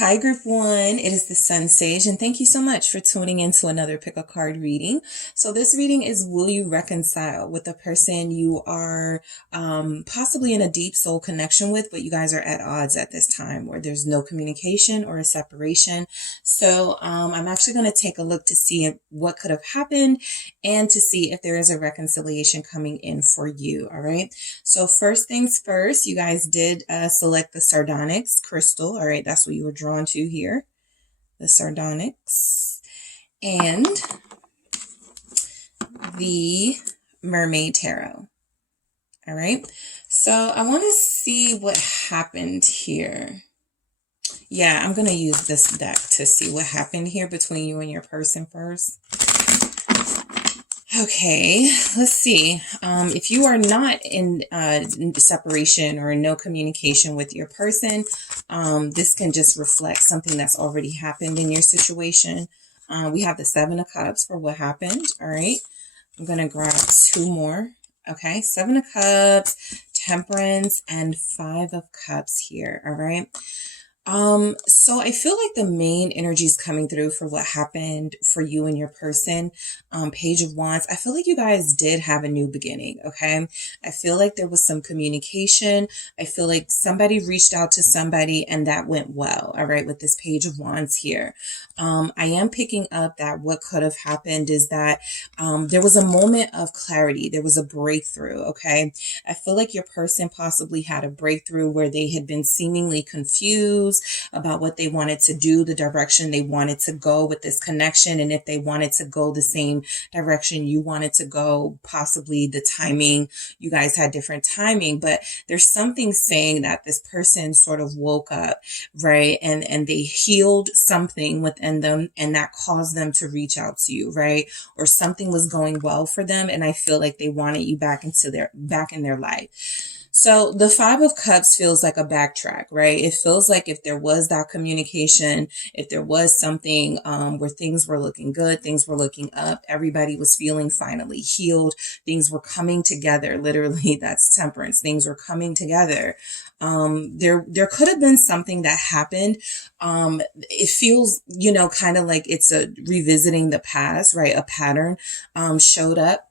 Hi, Group 1. It is the SunSage, and thank you so much for tuning in to another pick a card reading. So this reading is, will you reconcile with the person you are possibly in a deep soul connection with, but you guys are at odds at this time, where there's no communication or a separation. So I'm actually going to take a look to see what could have happened and to see if there is a reconciliation coming in for you. All right. So first things first, you guys did select the sardonyx crystal. All right. That's what you were drawn to here, the sardonyx, and the mermaid tarot. All right, so I want to see what happened here. Yeah, I'm going to use this deck to see what happened here between you and your person first. Okay, let's see. If you are not in separation or in no communication with your person, this can just reflect something that's already happened in your situation. We have the 7 of Cups for what happened. All right, I'm going to grab 2 more. Okay, 7 of Cups, Temperance, and 5 of Cups here. All right. So I feel like the main energy is coming through for what happened for you and your person. Page of Wands. I feel like you guys did have a new beginning. Okay. I feel like there was some communication. I feel like somebody reached out to somebody and that went well. All right. With this Page of Wands here. I am picking up that what could have happened is that, there was a moment of clarity. There was a breakthrough. Okay. I feel like your person possibly had a breakthrough where they had been seemingly confused about what they wanted to do, the direction they wanted to go with this connection, and if they wanted to go the same direction you wanted to go, possibly the timing, you guys had different timing, but there's something saying that this person sort of woke up, right? And they healed something within them, and that caused them to reach out to you, right? Or something was going well for them, and I feel like they wanted you back in their life. So the 5 of Cups feels like a backtrack, right? It feels like if there was that communication, if there was something where things were looking good, things were looking up, everybody was feeling finally healed, things were coming together. Literally, that's Temperance. Things were coming together. There could have been something that happened. It feels, kind of like it's a revisiting the past, right? A pattern showed up,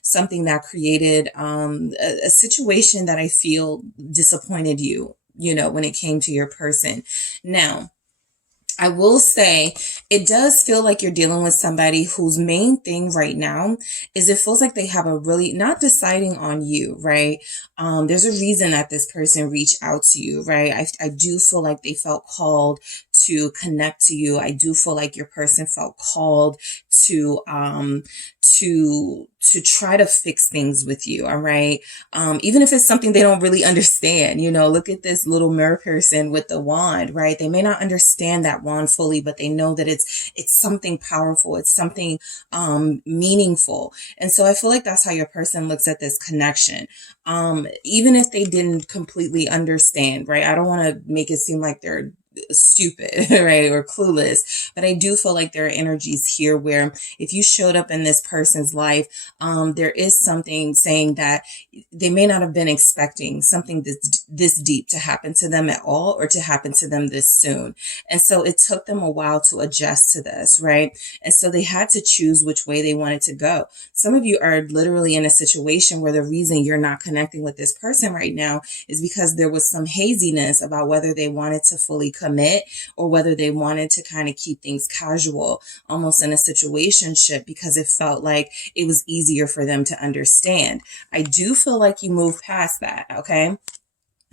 something that created a situation that I feel disappointed you, when it came to your person. Now, I will say it does feel like you're dealing with somebody whose main thing right now is it feels like they have a really not deciding on you, right? There's a reason that this person reached out to you, right? I do feel like they felt called to connect to you. I do feel like your person felt called to try to fix things with you. All right. Even if it's something they don't really understand, look at this little mirror person with the wand, right? They may not understand that wand fully, but they know that it's something powerful. It's something, meaningful. And so I feel like that's how your person looks at this connection. Even if they didn't completely understand, right? I don't want to make it seem like they're stupid, right? Or clueless. But I do feel like there are energies here where if you showed up in this person's life, there is something saying that they may not have been expecting something this deep to happen to them at all, or to happen to them this soon. And so it took them a while to adjust to this, right? And so they had to choose which way they wanted to go. Some of you are literally in a situation where the reason you're not connecting with this person right now is because there was some haziness about whether they wanted to fully commit or whether they wanted to kind of keep things casual, almost in a situationship, because it felt like it was easier for them to understand. I do feel like you moved past that. Okay.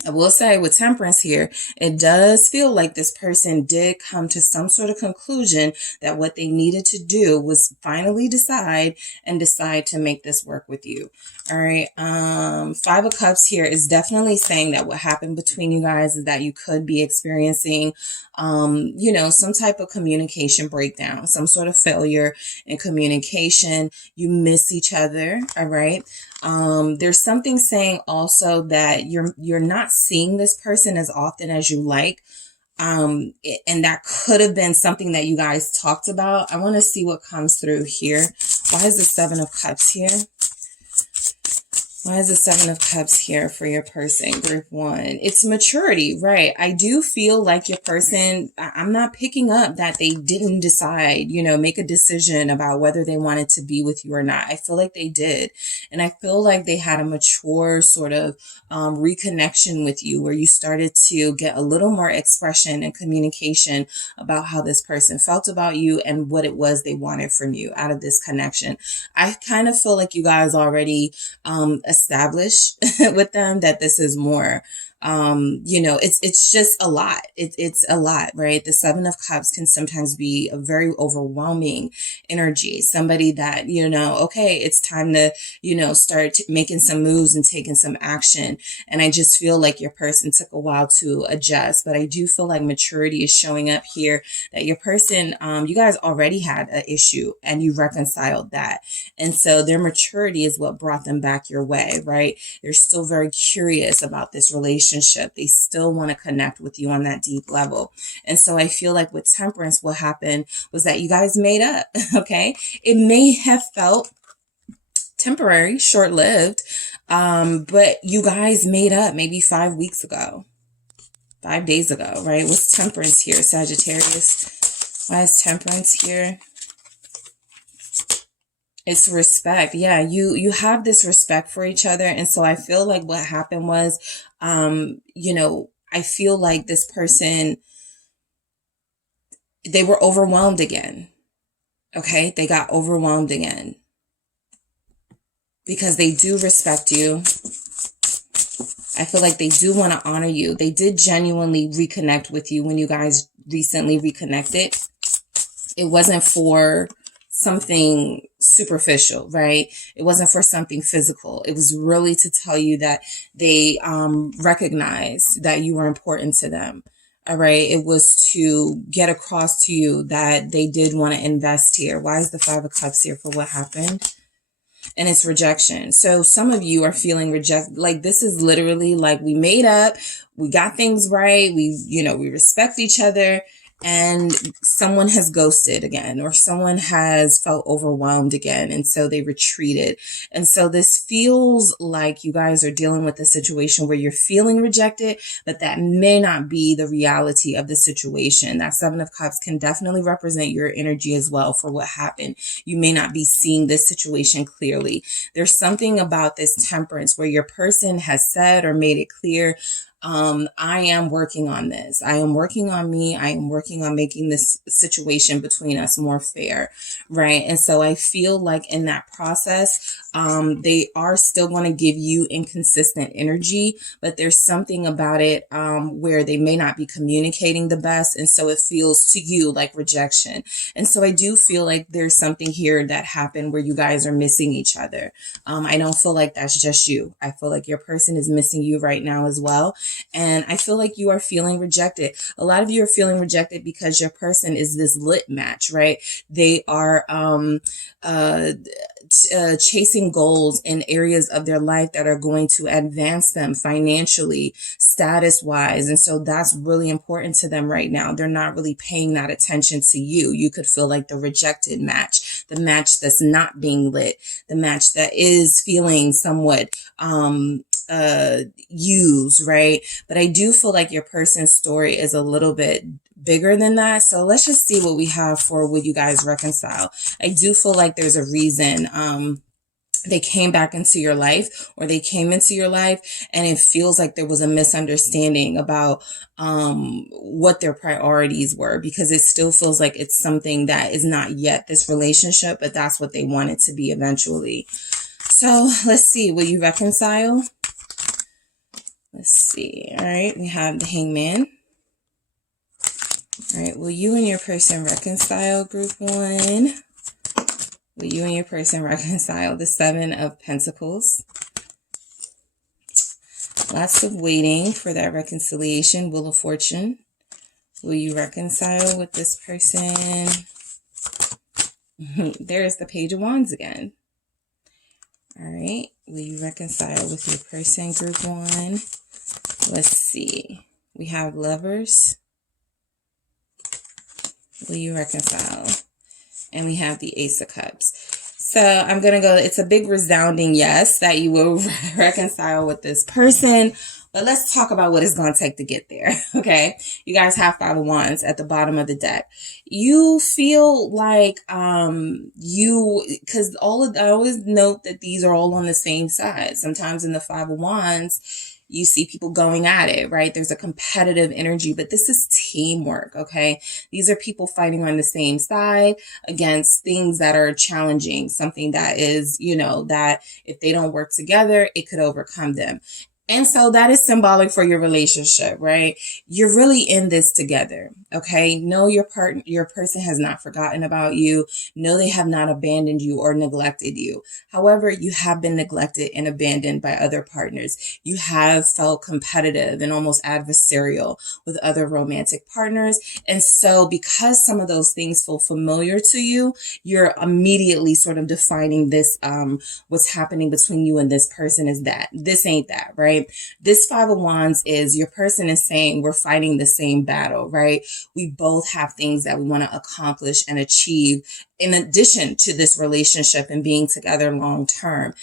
I will say with Temperance here, it does feel like this person did come to some sort of conclusion that what they needed to do was finally decide to make this work with you. All right. 5 of Cups here is definitely saying that what happened between you guys is that you could be experiencing, some type of communication breakdown, some sort of failure in communication. You miss each other. All right. There's something saying also that you're not seeing this person as often as you like. And that could have been something that you guys talked about. I want to see what comes through here. Why is the 7 of Cups here? Why is the Seven of Cups here for your person, group 1? It's maturity, right? I do feel like your person, I'm not picking up that they didn't decide, you know, make a decision about whether they wanted to be with you or not. I feel like they did. And I feel like they had a mature sort of reconnection with you, where you started to get a little more expression and communication about how this person felt about you and what it was they wanted from you out of this connection. I kind of feel like you guys already establish with them that this is more, you know, it's just a lot. It's a lot, right? The Seven of Cups can sometimes be a very overwhelming energy. Somebody that, you know, okay, it's time to, you know, start making some moves and taking some action. And I just feel like your person took a while to adjust, but I do feel like maturity is showing up here, that your person, you guys already had an issue and you reconciled that. And so their maturity is what brought them back your way, right? They're still very curious about this relationship. They still want to connect with you on that deep level. And so I feel like with Temperance, what happened was that you guys made up, okay? It may have felt temporary, short-lived, but you guys made up maybe 5 weeks ago, 5 days ago, right? What's Temperance here, Sagittarius? Why is Temperance here? It's respect. Yeah, you have this respect for each other. And so I feel like what happened was, you know, I feel like this person, they were overwhelmed again. Okay, they got overwhelmed again. Because they do respect you. I feel like they do want to honor you. They did genuinely reconnect with you when you guys recently reconnected. It wasn't for something superficial, right? It wasn't for something physical. It was really to tell you that they recognized that you were important to them. All right. It was to get across to you that they did want to invest here. Why is the Five of Cups here for what happened? And it's rejection. So some of you are feeling rejected. Like this is literally like we made up, we got things right. We, you know, we respect each other, and someone has ghosted again, or someone has felt overwhelmed again. And so they retreated. And so this feels like you guys are dealing with a situation where you're feeling rejected, but that may not be the reality of the situation. That Seven of Cups can definitely represent your energy as well for what happened. You may not be seeing this situation clearly. There's something about this Temperance where your person has said or made it clear, I am working on this. I am working on me. I am working on making this situation between us more fair, right? And so I feel like in that process, they are still going to give you inconsistent energy, but there's something about it where they may not be communicating the best. And so it feels to you like rejection. And so I do feel like there's something here that happened where you guys are missing each other. I don't feel like that's just you. I feel like your person is missing you right now as well. And I feel like you are feeling rejected. A lot of you are feeling rejected because your person is this lit match, right? They are chasing goals in areas of their life that are going to advance them financially, status wise. And so that's really important to them right now. They're not really paying that attention to you. You could feel like the rejected match, the match that's not being lit, the match that is feeling somewhat used, right? But I do feel like your person's story is a little bit bigger than that. So let's just see what we have for would you guys reconcile. I do feel like there's a reason they came back into your life, or they came into your life, and it feels like there was a misunderstanding about what their priorities were, because it still feels like it's something that is not yet this relationship, but that's what they want it to be eventually. So let's see, will you reconcile? Let's see. All right, we have the Hangman. All right, will you and your person reconcile, group one? Will you and your person reconcile? The Seven of Pentacles. Lots of waiting for that reconciliation. Wheel of Fortune. Will you reconcile with this person? There's the Page of Wands again. All right, will you reconcile with your person, group one? Let's see. We have Lovers. Will you reconcile? And we have the Ace of Cups. So I'm going to go, it's a big resounding yes that you will reconcile with this person. But let's talk about what it's going to take to get there. Okay. You guys have Five of Wands at the bottom of the deck. You feel like, cause I always note that these are all on the same side. Sometimes in the Five of Wands, you see people going at it, right? There's a competitive energy, but this is teamwork, okay? These are people fighting on the same side against things that are challenging, something that is, that if they don't work together, it could overcome them. And so that is symbolic for your relationship, right? You're really in this together, okay? No, your person has not forgotten about you. No, they have not abandoned you or neglected you. However, you have been neglected and abandoned by other partners. You have felt competitive and almost adversarial with other romantic partners. And so because some of those things feel familiar to you, you're immediately sort of defining this, what's happening between you and this person is that. This ain't that, right? This Five of Wands is your person is saying we're fighting the same battle, right? We both have things that we want to accomplish and achieve in addition to this relationship and being together long term.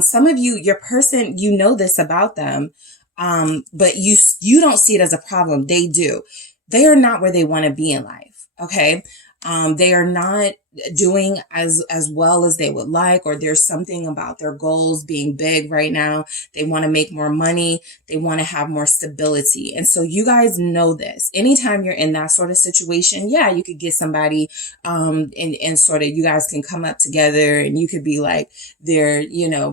Some of you, your person, you know this about them, but you don't see it as a problem. They do. They are not where they want to be in life. Okay. They are not doing as well as they would like, or there's something about their goals being big right now. They want to make more money. They want to have more stability. And so you guys know this. Anytime you're in that sort of situation, yeah, you could get somebody, and sort of you guys can come up together and you could be like they're,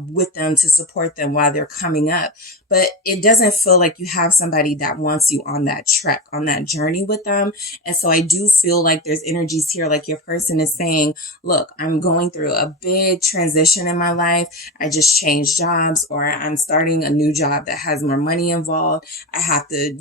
with them to support them while they're coming up. But it doesn't feel like you have somebody that wants you on that trek, on that journey with them. And so I do feel like there's energies here, like your person is saying, look, I'm going through a big transition in my life. I just changed jobs, or I'm starting a new job that has more money involved. I have to,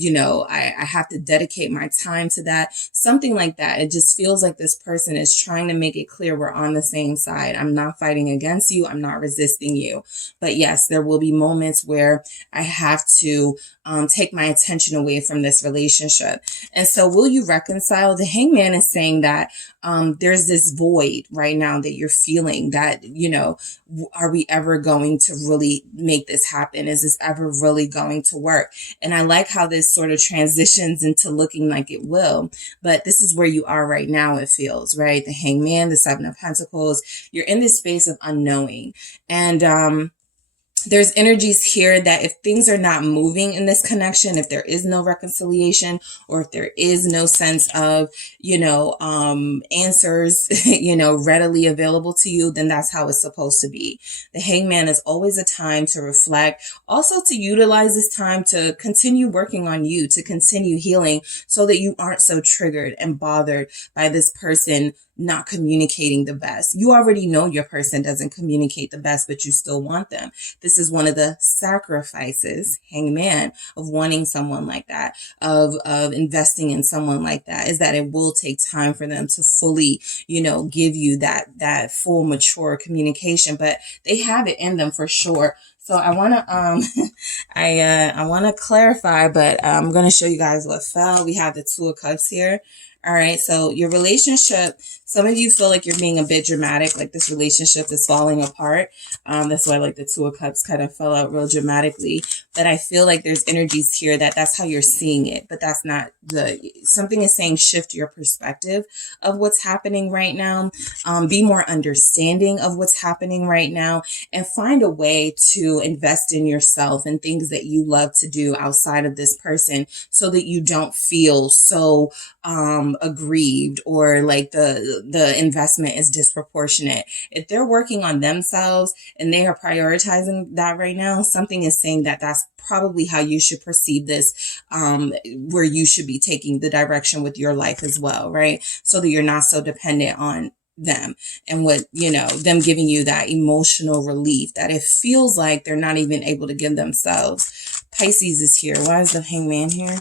I have to dedicate my time to that. Something like that. It just feels like this person is trying to make it clear we're on the same side. I'm not fighting against you. I'm not resisting you. But yes, there will be moments where I have to take my attention away from this relationship. And so will you reconcile? The Hangman is saying that there's this void right now that you're feeling that, are we ever going to really make this happen? Is this ever really going to work? And I like how this sort of transitions into looking like it will, but this is where you are right now. It feels right. The Hangman, the Seven of Pentacles, you're in this space of unknowing. And, there's energies here that if things are not moving in this connection, if there is no reconciliation, or if there is no sense of, answers, readily available to you, then that's how it's supposed to be. The Hangman is always a time to reflect, also to utilize this time to continue working on you, to continue healing so that you aren't so triggered and bothered by this person not communicating the best. You already know your person doesn't communicate the best, but you still want them. This is one of the sacrifices, Hangman, of wanting someone like that, of investing in someone like that, is that it will take time for them to fully, give you that full mature communication, but they have it in them for sure. So I want to, I want to clarify, but I'm going to show you guys what fell. We have the Two of Cups here. All right. So your relationship, some of you feel like you're being a bit dramatic, like this relationship is falling apart. That's why like the Two of Cups kind of fell out real dramatically. But I feel like there's energies here that's how you're seeing it. But that's not something is saying shift your perspective of what's happening right now. Be more understanding of what's happening right now, and find a way to invest in yourself and things that you love to do outside of this person so that you don't feel so aggrieved or like the investment is disproportionate. If they're working on themselves and they are prioritizing that right now, something is saying that that's probably how you should perceive this, where you should be taking the direction with your life as well, right? So that you're not so dependent on them and what, them giving you that emotional relief that it feels like they're not even able to give themselves. Pisces is here. Why is the Hangman here?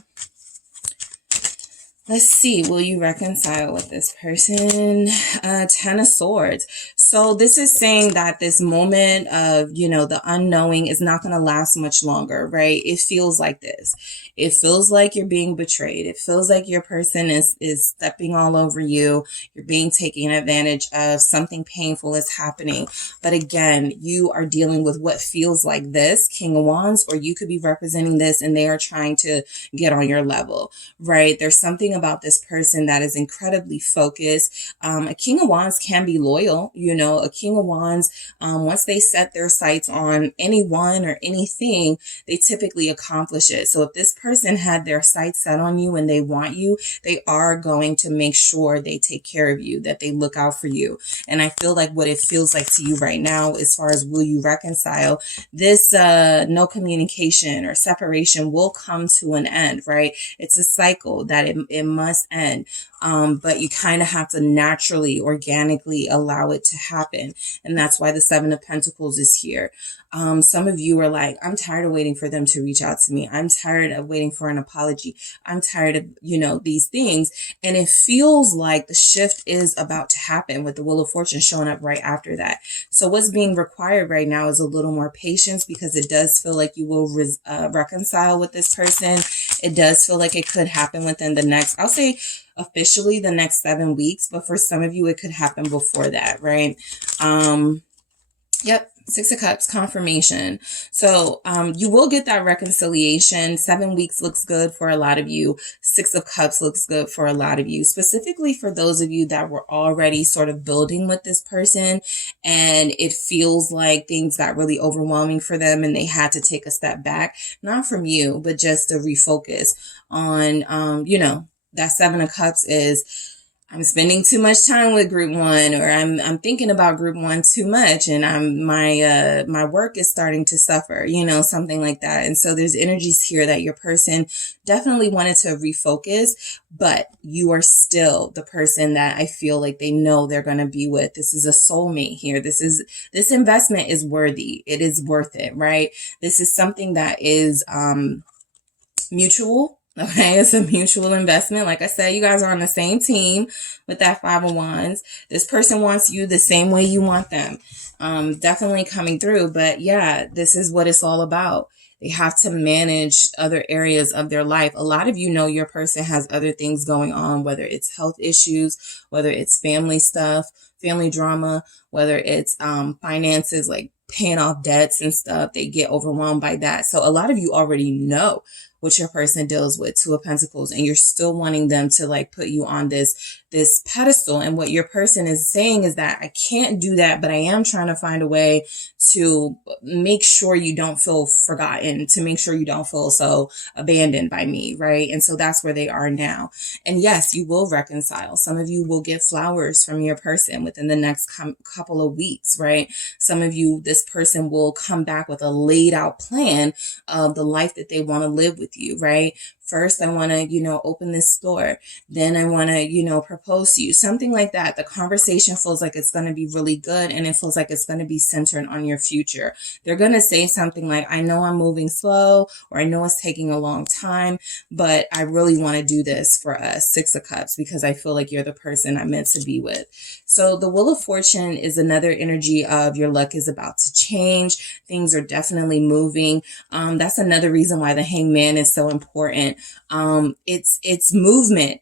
Let's see, will you reconcile with this person? 10 of Swords. So this is saying that this moment of, you know, the unknowing is not going to last much longer, right? It feels like this. It feels like you're being betrayed. It feels like your person is stepping all over you. You're being taken advantage of. Something painful is happening. But again, you are dealing with what feels like this, King of Wands, or you could be representing this and they are trying to get on your level, right? There's something about this person that is incredibly focused. A King of Wands can be loyal. You know, a King of Wands, once they set their sights on anyone or anything, they typically accomplish it. So if this person had their sights set on you and they want you, they are going to make sure they take care of you, that they look out for you. And I feel like what it feels like to you right now, as far as will you reconcile, this no communication or separation will come to an end, right? It's a cycle that it must end. But you kind of have to naturally, organically allow it to happen. And that's why the Seven of Pentacles is here. Some of you are like, I'm tired of waiting for them to reach out to me. I'm tired of waiting for an apology. I'm tired of, you know, these things. And it feels like the shift is about to happen with the Wheel of Fortune showing up right after that. So what's being required right now is a little more patience, because it does feel like you will reconcile with this person. It does feel like it could happen within the next, I'll say officially the next 7 weeks, but for some of you, it could happen before that, right? Yep. Six of Cups, confirmation. So you will get that reconciliation. 7 weeks looks good for a lot of you. Six of Cups looks good for a lot of you, specifically for those of you that were already sort of building with this person and it feels like things got really overwhelming for them and they had to take a step back, not from you, but just to refocus on, you know, that Seven of Cups is, I'm spending too much time with group one, or I'm thinking about group one too much, and my work is starting to suffer, you know, something like that. And so there's energies here that your person definitely wanted to refocus, but you are still the person that I feel like they know they're going to be with. This is a soulmate here. This investment is worthy. It is worth it, right? This is something that is mutual. Okay, it's a mutual investment. Like I said, you guys are on the same team with that Five of Wands. This person wants you the same way you want them. Definitely coming through. But yeah, this is what it's all about. They have to manage other areas of their life. A lot of you know your person has other things going on, whether it's health issues, whether it's family stuff, family drama, whether it's finances, like paying off debts and stuff. They get overwhelmed by that. So a lot of you already know what your person deals with, Two of Pentacles, and you're still wanting them to like put you on this pedestal. And what your person is saying is that I can't do that, but I am trying to find a way to make sure you don't feel forgotten, to make sure you don't feel so abandoned by me, right? And so that's where they are now. And yes, you will reconcile. Some of you will get flowers from your person within the next couple of weeks, right? Some of you, this person will come back with a laid out plan of the life that they want to live with you, right? First, I want to, you know, open this store. Then I want to, you know, propose to you, something like that. The conversation feels like it's going to be really good, and it feels like it's going to be centered on your future. They're going to say something like, I know I'm moving slow, or I know it's taking a long time, but I really want to do this for us, Six of Cups, because I feel like you're the person I'm meant to be with. So the Wheel of Fortune is another energy of your luck is about to change. Things are definitely moving. That's another reason why the Hangman is so important. It's movement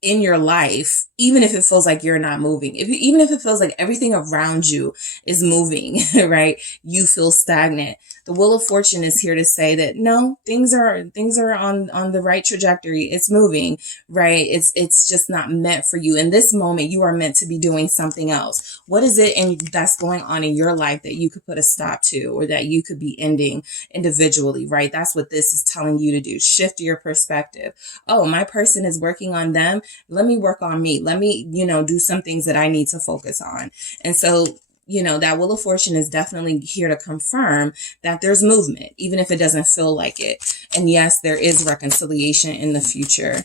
in your life, even if it feels like you're not moving, even if it feels like everything around you is moving, right? You feel stagnant. The Wheel of Fortune is here to say that no, things are on the right trajectory. It's moving, right? It's just not meant for you. In this moment, you are meant to be doing something else. What is it that's going on in your life that you could put a stop to, or that you could be ending individually, right? That's what this is telling you to do. Shift your perspective. Oh, my person is working on them. Let me work on me. Let me, you know, do some things that I need to focus on. And so, you know, that Wheel of Fortune is definitely here to confirm that there's movement, even if it doesn't feel like it. And yes, there is reconciliation in the future.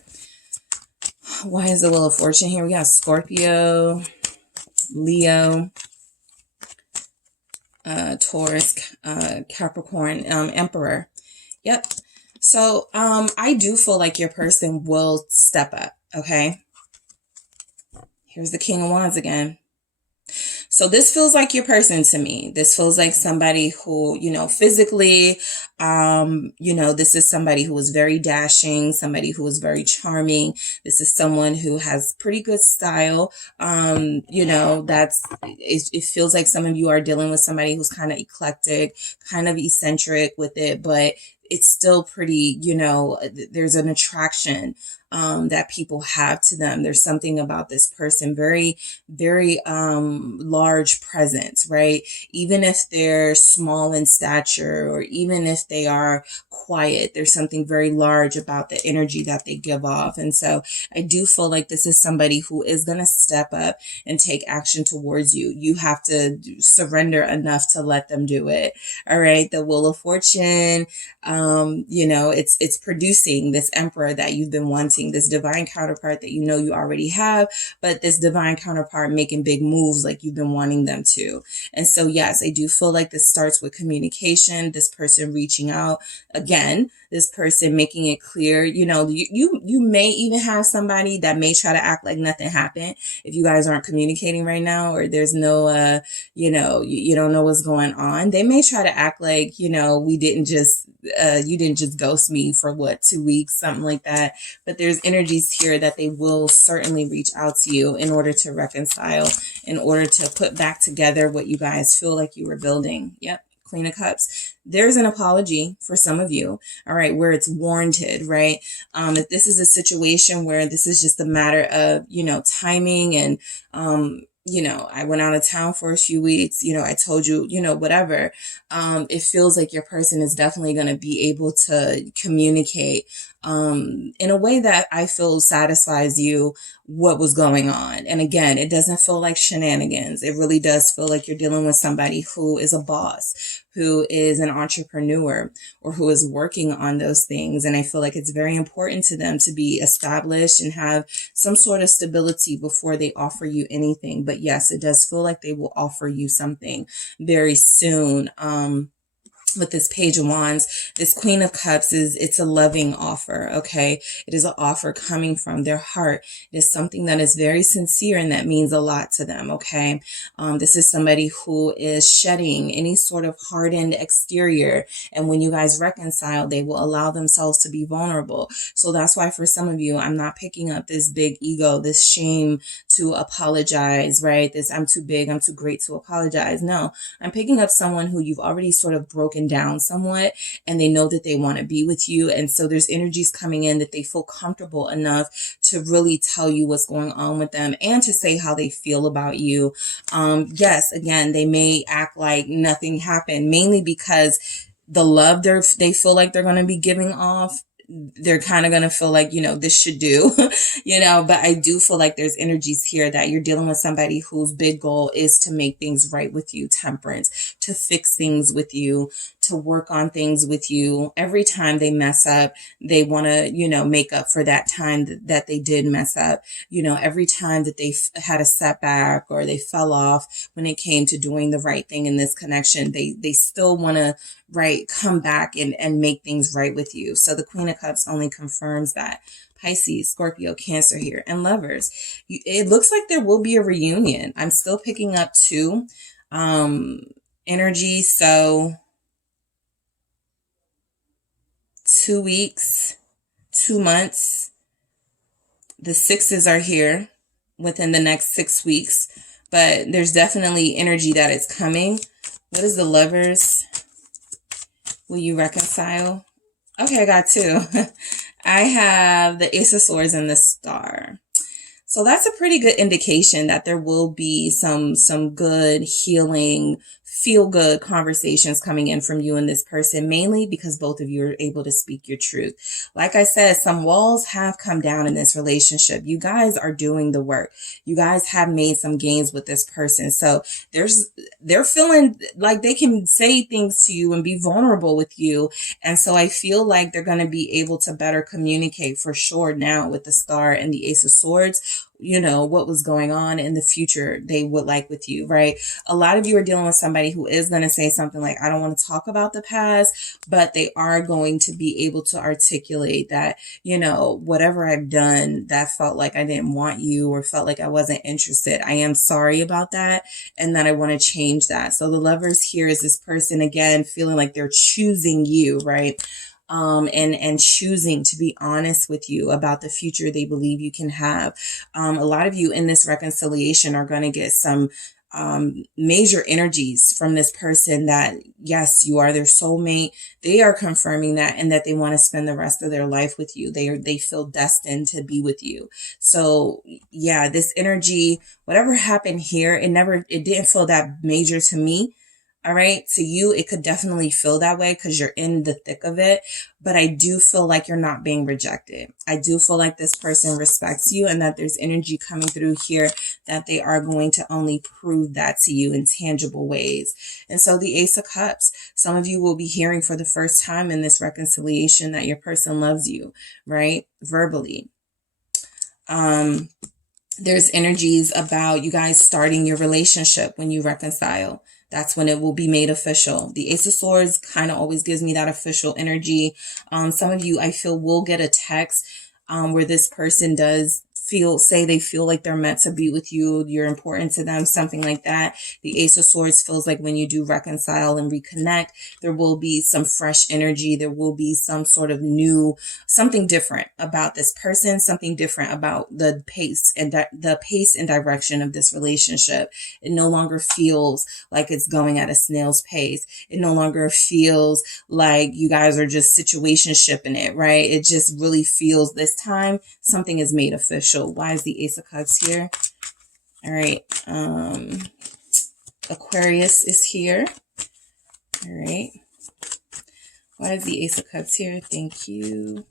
Why is the Wheel of Fortune here? We got Scorpio, Leo, Taurus, Capricorn, Emperor. Yep. So I do feel like your person will step up. Okay. Here's the King of Wands again. So this feels like your person to me. This feels like somebody who, you know, physically, you know, this is somebody who is very dashing, somebody who is very charming. This is someone who has pretty good style. You know, it feels like some of you are dealing with somebody who's kind of eclectic, kind of eccentric with it, but it's still pretty, you know, there's an attraction that people have to them. There's something about this person, very, very large presence, right? Even if they're small in stature, or even if they are quiet, there's something very large about the energy that they give off. And so I do feel like this is somebody who is going to step up and take action towards you. You have to surrender enough to let them do it. All right. The Wheel of Fortune, you know, it's producing this Emperor that you've been wanting, this divine counterpart that you know you already have, but this divine counterpart making big moves like you've been wanting them to. And so, yes, I do feel like this starts with communication, this person reaching out again, this person making it clear, you know, you may even have somebody that may try to act like nothing happened if you guys aren't communicating right now, or there's no, you know, you don't know what's going on. They may try to act like, you know, you didn't just ghost me for 2 weeks, something like that. But there's energies here that they will certainly reach out to you in order to reconcile, in order to put back together what you guys feel like you were building. Yep. Queen of Cups. There's an apology for some of you, all right, where it's warranted, right? If this is a situation where this is just a matter of, you know, timing and, you know, I went out of town for a few weeks, you know, I told you, you know, whatever. It feels like your person is definitely going to be able to communicate in a way that I feel satisfies you what was going on. And again, it doesn't feel like shenanigans. It really does feel like you're dealing with somebody who is a boss, who is an entrepreneur, or who is working on those things. And I feel like it's very important to them to be established and have some sort of stability before they offer you anything. But yes, it does feel like they will offer you something very soon. With this Page of Wands, this Queen of Cups it's a loving offer, okay? It is an offer coming from their heart. It is something that is very sincere and that means a lot to them, okay? This is somebody who is shedding any sort of hardened exterior. And when you guys reconcile, they will allow themselves to be vulnerable. So that's why for some of you, I'm not picking up this big ego, this shame to apologize, right? This I'm too big, I'm too great to apologize. No, I'm picking up someone who you've already sort of broken down somewhat, and they know that they want to be with you. And so there's energies coming in that they feel comfortable enough to really tell you what's going on with them and to say how they feel about you. Yes, again, they may act like nothing happened, mainly because the love they feel like they're going to be giving off, they're kind of going to feel like, you know, this should do, you know, but I do feel like there's energies here that you're dealing with somebody whose big goal is to make things right with you, temperance, to fix things with you, to work on things with you. Every time they mess up, they want to, you know, make up for that time that they did mess up. You know, every time that they had a setback or they fell off when it came to doing the right thing in this connection, they still want to, right, come back and make things right with you. So the Queen of Cups only confirms that. Pisces, Scorpio, Cancer here, and Lovers. It looks like there will be a reunion. I'm still picking up 2 energy. So 2 weeks, 2 months. The sixes are here within the next 6 weeks, but there's definitely energy that is coming. What is the Lovers? Will you reconcile? Okay, I got 2. I have the Ace of Swords and the Star. So that's a pretty good indication that there will be some good healing, feel good conversations coming in from you and this person, mainly because both of you are able to speak your truth. Like I said, some walls have come down in this relationship. You guys are doing the work. You guys have made some gains with this person. So they're feeling like they can say things to you and be vulnerable with you. And so I feel like they're going to be able to better communicate for sure now with the Star and the Ace of Swords. you know, what was going on in the future they would like with you, right? A lot of you are dealing with somebody who is going to say something like, I don't want to talk about the past, but they are going to be able to articulate that, you know, whatever I've done that felt like I didn't want you or felt like I wasn't interested, I am sorry about that, and that I want to change that. So the Lovers here is this person, again, feeling like they're choosing you, right? And choosing to be honest with you about the future they believe you can have. A lot of you in this reconciliation are going to get some major energies from this person that, yes, you are their soulmate. They are confirming that, and that they want to spend the rest of their life with you. They feel destined to be with you. So yeah, this energy, whatever happened here, it didn't feel that major to me. All right. To you, it could definitely feel that way because you're in the thick of it. But I do feel like you're not being rejected. I do feel like this person respects you, and that there's energy coming through here that they are going to only prove that to you in tangible ways. And so the Ace of Cups, some of you will be hearing for the first time in this reconciliation that your person loves you, right? Verbally. There's energies about you guys starting your relationship when you reconcile. That's when it will be made official. The Ace of Swords kind of always gives me that official energy. Some of you, I feel, will get a text where this person does say they feel like they're meant to be with you, you're important to them, something like that. The Ace of Swords feels like when you do reconcile and reconnect, there will be some fresh energy. There will be some sort of new, something different about this person, something different about the pace and direction of this relationship. It no longer feels like it's going at a snail's pace. It no longer feels like you guys are just situationshipping it, right? It just really feels this time something is made official. Why is the Ace of Cups here? All right. Aquarius is here. All right. Why is the Ace of Cups here? Thank you.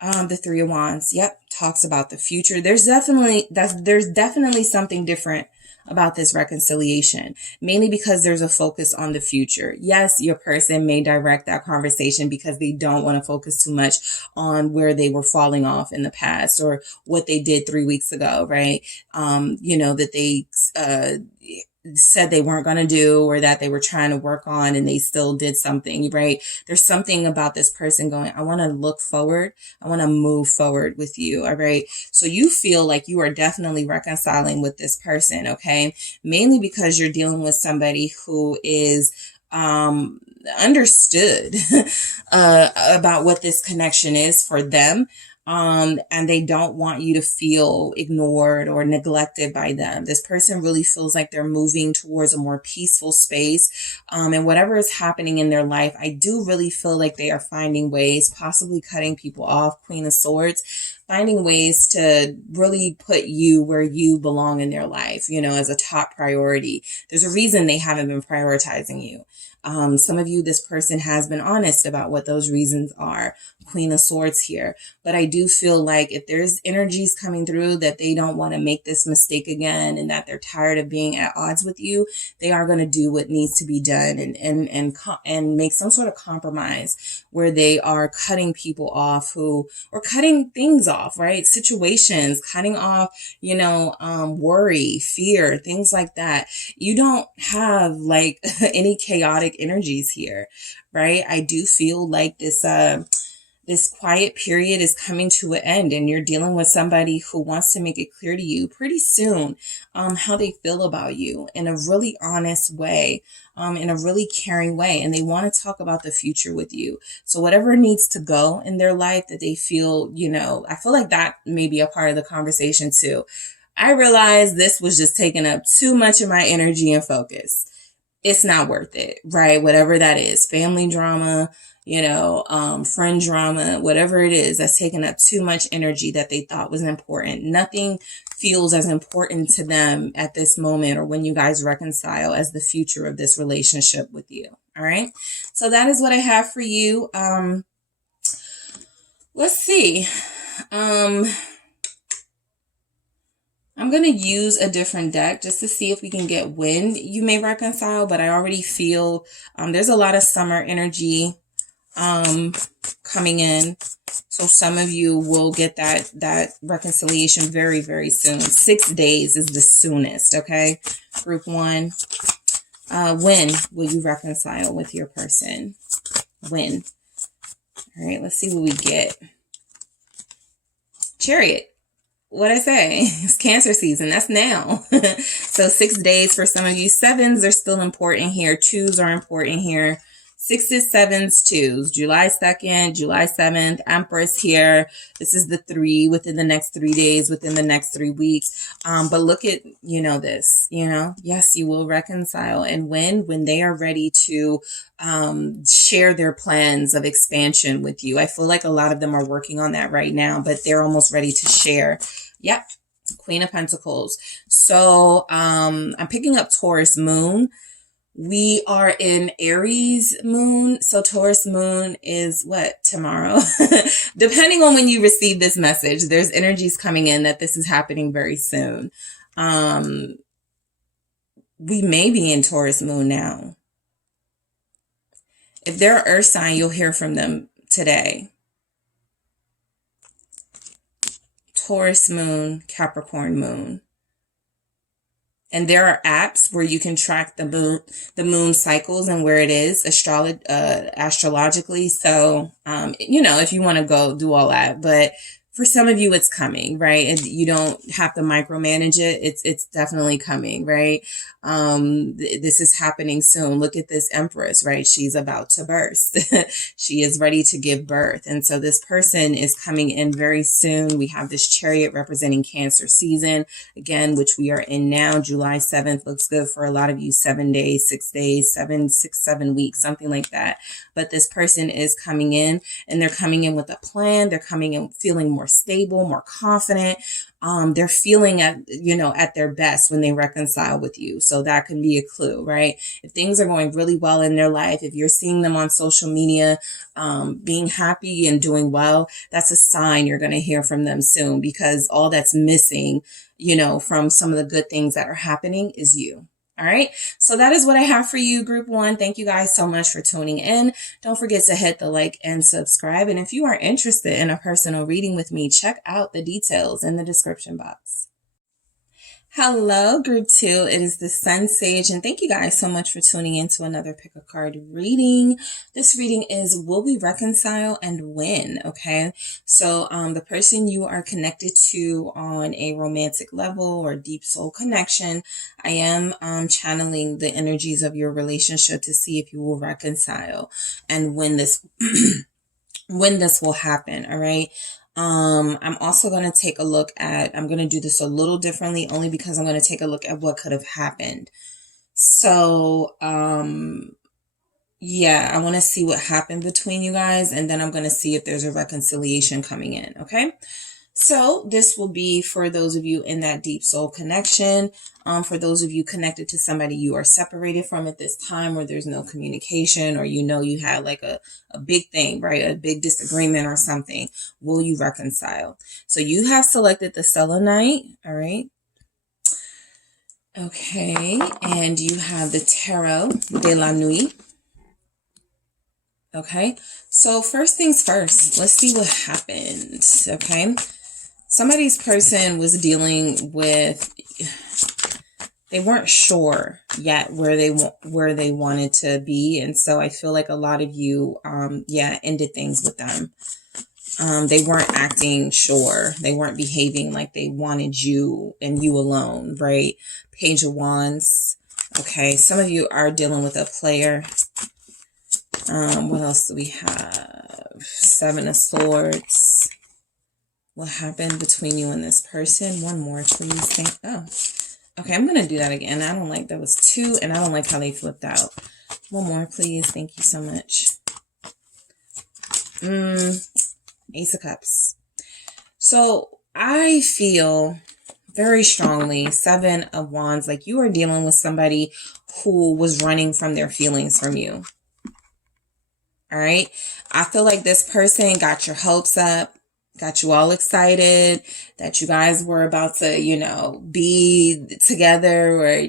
The Three of Wands. Yep. Talks about the future. There's definitely something different about this reconciliation, mainly because there's a focus on the future. Yes, your person may direct that conversation because they don't want to focus too much on where they were falling off in the past or what they did 3 weeks ago, right? You know, that they said they weren't going to do, or that they were trying to work on and they still did something, right? There's something about this person going, I want to look forward. I want to move forward with you. All right. So you feel like you are definitely reconciling with this person. Okay. Mainly because you're dealing with somebody who is, understood, about what this connection is for them. And they don't want you to feel ignored or neglected by them. This person really feels like they're moving towards a more peaceful space. And whatever is happening in their life, I do really feel like they are finding ways, possibly cutting people off, Queen of Swords, finding ways to really put you where you belong in their life, you know, as a top priority. There's a reason they haven't been prioritizing you. Some of you, this person has been honest about what those reasons are. Queen of Swords here. But I do feel like if there's energies coming through that they don't want to make this mistake again, and that they're tired of being at odds with you, they are going to do what needs to be done and make some sort of compromise where they are cutting people off or cutting things off, right? Situations, cutting off, you know, worry, fear, things like that. You don't have like any chaotic energies here, right? I do feel like this quiet period is coming to an end, and you're dealing with somebody who wants to make it clear to you pretty soon how they feel about you in a really honest way, in a really caring way, and they want to talk about the future with you. So whatever needs to go in their life that they feel, you know, I feel like that may be a part of the conversation too. I realized this was just taking up too much of my energy and focus. It's not worth it, right? Whatever that is, family drama, you know, friend drama, whatever it is that's taking up too much energy that they thought was important. Nothing feels as important to them at this moment or when you guys reconcile as the future of this relationship with you. All right. So that is what I have for you. Let's see. I'm going to use a different deck just to see if we can get when you may reconcile, but I already feel there's a lot of summer energy coming in. So some of you will get that reconciliation very, very soon. 6 days is the soonest, okay? Group 1. When will you reconcile with your person? When? All right, let's see what we get. Chariot. What I say? It's Cancer season. That's now. So 6 days for some of you. 7s are still important here. 2s are important here. 6s, 7s, 2s. July 2nd, July 7th. Empress here. This is the 3 within the next 3 days, within the next 3 weeks. But look at, this, yes, you will reconcile. And when they are ready to share their plans of expansion with you. I feel like a lot of them are working on that right now, but they're almost ready to share. Yep. Queen of Pentacles. So I'm picking up Taurus Moon. We are in Aries Moon. So Taurus Moon is what? Tomorrow. Depending on when you receive this message, there's energies coming in that this is happening very soon. We may be in Taurus Moon now. If they're an earth sign, you'll hear from them today. Taurus Moon, Capricorn Moon. And there are apps where you can track the moon cycles and where it is astrologically. So, if you want to go do all that, but for some of you, it's coming, right? And you don't have to micromanage it. It's definitely coming, right? This is happening soon. Look at this Empress, right? She's about to burst. She is ready to give birth. And so this person is coming in very soon. We have this Chariot representing Cancer season, again, which we are in now. July 7th looks good for a lot of you. 7 days, 6 days, 7 weeks, something like that. But this person is coming in, and they're coming in with a plan. They're coming in feeling more stable, more confident. They're feeling at their best when they reconcile with you. So that can be a clue, right? If things are going really well in their life, if you're seeing them on social media, being happy and doing well, that's a sign you're going to hear from them soon, because all that's missing, from some of the good things that are happening is you. All right. So that is what I have for you, Group 1. Thank you guys so much for tuning in. Don't forget to hit the like and subscribe. And if you are interested in a personal reading with me, check out the details in the description box. Hello, Group 2. It is the SunSage, and thank you guys so much for tuning in to another pick a card reading. This reading is Will We Reconcile and When? Okay, so the person you are connected to on a romantic level or deep soul connection, I am channeling the energies of your relationship to see if you will reconcile and when this when this will happen. All right. I'm also going to take a look at, I'm going to do this a little differently, only because I'm going to take a look at what could have happened. So, yeah, I want to see what happened between you guys, and then I'm going to see if there's a reconciliation coming in. Okay. So this will be for those of you in that deep soul connection. For those of you connected to somebody you are separated from at this time, where there's no communication, or you had like a big thing, right? A big disagreement or something. Will you reconcile? So you have selected the selenite. All right. Okay. And you have the Tarot de la Nuit. Okay. So first things first, let's see what happened. Okay. Somebody's person was dealing with, they weren't sure yet where they wanted to be. And so I feel like a lot of you, ended things with them. They weren't acting sure. They weren't behaving like they wanted you and you alone, right? Page of Wands. Okay. Some of you are dealing with a player. What else do we have? 7 of Swords. What happened between you and this person? One more, please. Okay. I'm going to do that again. I don't like, that was 2, and I don't like how they flipped out. One more, please. Thank you so much. Ace of Cups. So I feel very strongly, 7 of Wands, like you are dealing with somebody who was running from their feelings from you. All right. I feel like this person got your hopes up, got you all excited that you guys were about to, be together or,